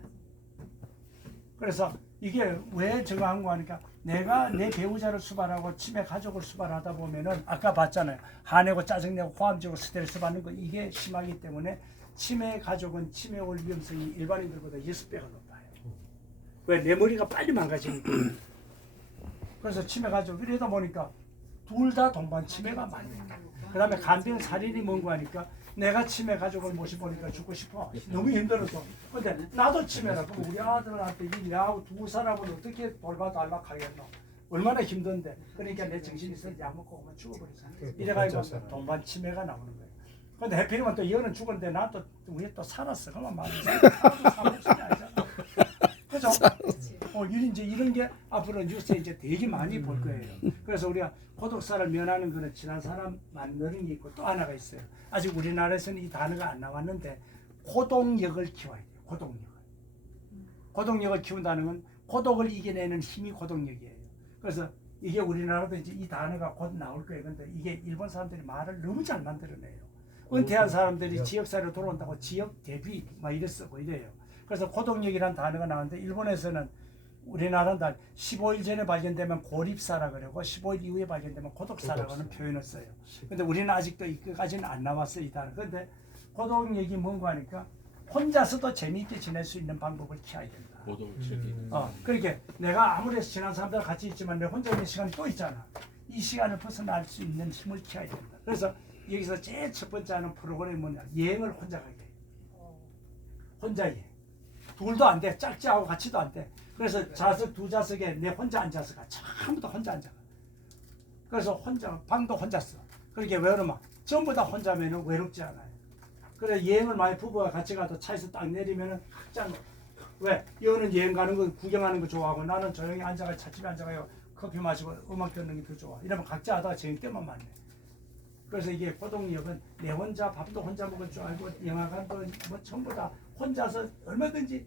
그래서 이게 왜 저거 거 하니까 내가 내 배우자를 수발하고 치매 가족을 수발하다 보면은 아까 봤잖아요. 화내고 짜증내고 호함지고 스트레스 받는 거 이게 심하기 때문에 치매 가족은 치매 올 위험성이 일반인들보다 6배가 높아요. 왜? 내 머리가 빨리 망가지니까. 그래서 치매 가족 이러다 보니까 둘 다 동반 치매가 많이 나요. 그 다음에 간병 살인이 뭔고 하니까 내가 치매 가족을 모셔보니까 죽고 싶어. 너무 힘들어서. 근데 나도 치매라. 그럼 우리 아들한테 이 나하고 두 사람을 어떻게 돌봐달라 하겠노. 얼마나 힘든데. 그러니까 내 정신이 있어서 약 먹고 오면 죽어버렸어. 이래가지고 동반 치매가 나오는 거예요. 근데 해피리면 또 이거는 죽었는데 나도 위에 또 살았어. 그러면 말이지. 살았어. 아니잖아. 그죠? 이제 이런 게 앞으로 뉴스에 이제 되게 많이 볼 거예요. 그래서 우리가 고독사를 면하는 거는 친한 사람 만드는 게 있고 또 하나가 있어요. 아직 우리나라에서는 이 단어가 안 나왔는데 고동력을 키워야 돼요. 고동력을. 고동력을 키운다는 건 고독을 이겨내는 힘이 고동력이에요. 그래서 이게 우리나라도 이제 이 단어가 곧 나올 거예요. 근데 이게 일본 사람들이 말을 너무 잘 만들어내요. 은퇴한 사람들이 지역사회로 돌아온다고 지역 대비 막 이래 쓰고 이래요. 그래서 고동력이라는 단어가 나오는데 일본에서는 우리나라는 다 15일 전에 발견되면 고립사라 그러고 15일 이후에 발견되면 고독사라고 하는 표현을 써요. 근데 우리는 아직도 이거까지는 안 나왔어요. 이 단어. 근데 고독력이 뭔가 하니까 혼자서도 재미있게 지낼 수 있는 방법을 키워야 된다. 고동치기. 그러니까 내가 아무리 친한 사람들 같이 있지만 내 혼자 있는 시간이 또 있잖아. 이 시간을 벗어날 수 있는 힘을 키워야 된다. 그래서 여기서 제일 첫 번째 하는 프로그램이 뭐냐. 여행을 혼자 가게 해요. 혼자 여행. 둘도 안 돼. 짝지하고 같이도 안 돼. 그래서 좌석 두 좌석에 내 혼자 앉아서 가. 전부 다 혼자 앉아. 그래서 혼자 방도 혼자 써. 그렇게 왜 그러면 전부 다 혼자면은 외롭지 않아요. 그래 여행을 많이 부부가 같이 가도 차에서 딱 내리면은 각자 왜 여는 여행 가는 거 구경하는 거 좋아하고 나는 조용히 앉아가 찻집에 앉아가요 커피 마시고 음악 듣는 게 더 좋아. 이러면 각자 하다가 저녁 때만 만나. 그래서 이게 고동력은 내 혼자 밥도 혼자 먹을 줄 알고 영화관도 뭐 전부 다 혼자서 얼마든지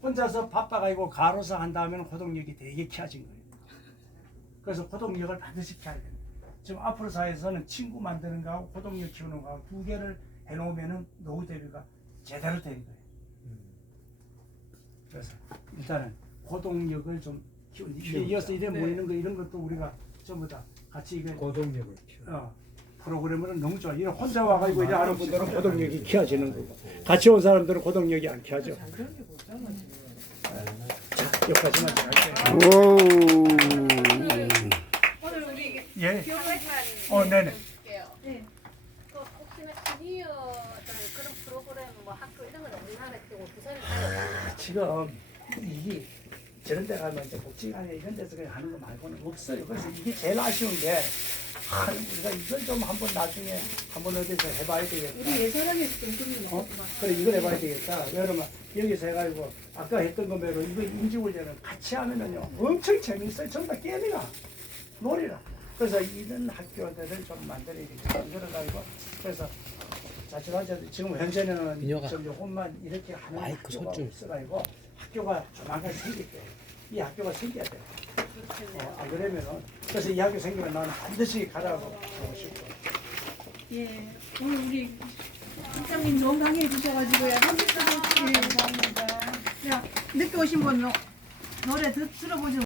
혼자서 바빠가지고 가로사 한 다음에는 고동력이 되게 키워진 거예요. 그래서 고동력을 반드시 키워야 됩니다. 지금 앞으로 사회에서는 친구 만드는 거하고 고동력 키우는 거하고 두 개를 해놓으면은 노후 대비가 제대로 된 거예요. 그래서 일단은 고동력을 좀 이어서 이래 모이는 거 이런 것도 우리가 전부 다 같이 이거 고동력을 키워. 프로그램으로 너무 좋아. 이런 혼자 와가지고 이래 하는 분들은 고동력이 키워지는 거고 같이 온 사람들은 고동력이 안 키워져. 자, 여기까지만 할게요. 오늘 우리 예. 교육만 네네. 해줄게요. 그 혹시나 시니어들 그런 프로그램 뭐 학교 이런 건 우리나라에 있고 부산에 지금 이게 저런 데 가면 이제 복지관에 이런 데서 그냥 하는 거 말고는 없어요. 그래서 이게 제일 아쉬운 게 우리가 이걸 좀 한번 나중에 한번 어디서 해봐야 되겠다. 우리 예사랑에서 좀 그런 거 그래 이걸 해봐야 되겠다. 왜냐면 여기서 해가지고 아까 했던 거대로 이거 인지훈련을 같이 하면은요 엄청 재밌어요. 전부 다 게임이라 놀이라. 그래서 이런 학교들을 좀 만들어야겠다. 이거를 가지고 그래서 자치단체도 지금 현재는 민혁아. 좀 요것만 이렇게 하는 마이크 학교가 손 좀. 없어가지고 학교가 조만간 생길 때 이 학교가 생겨야 돼. 그러면은 그래서 이 학교 생기면 나는 반드시 가라고 하고 싶어. 예. 오늘 우리 국장님 좋은 강의 해주셔가지고요. 감사합니다. 야, 늦게 오신 분 노래 들어보죠.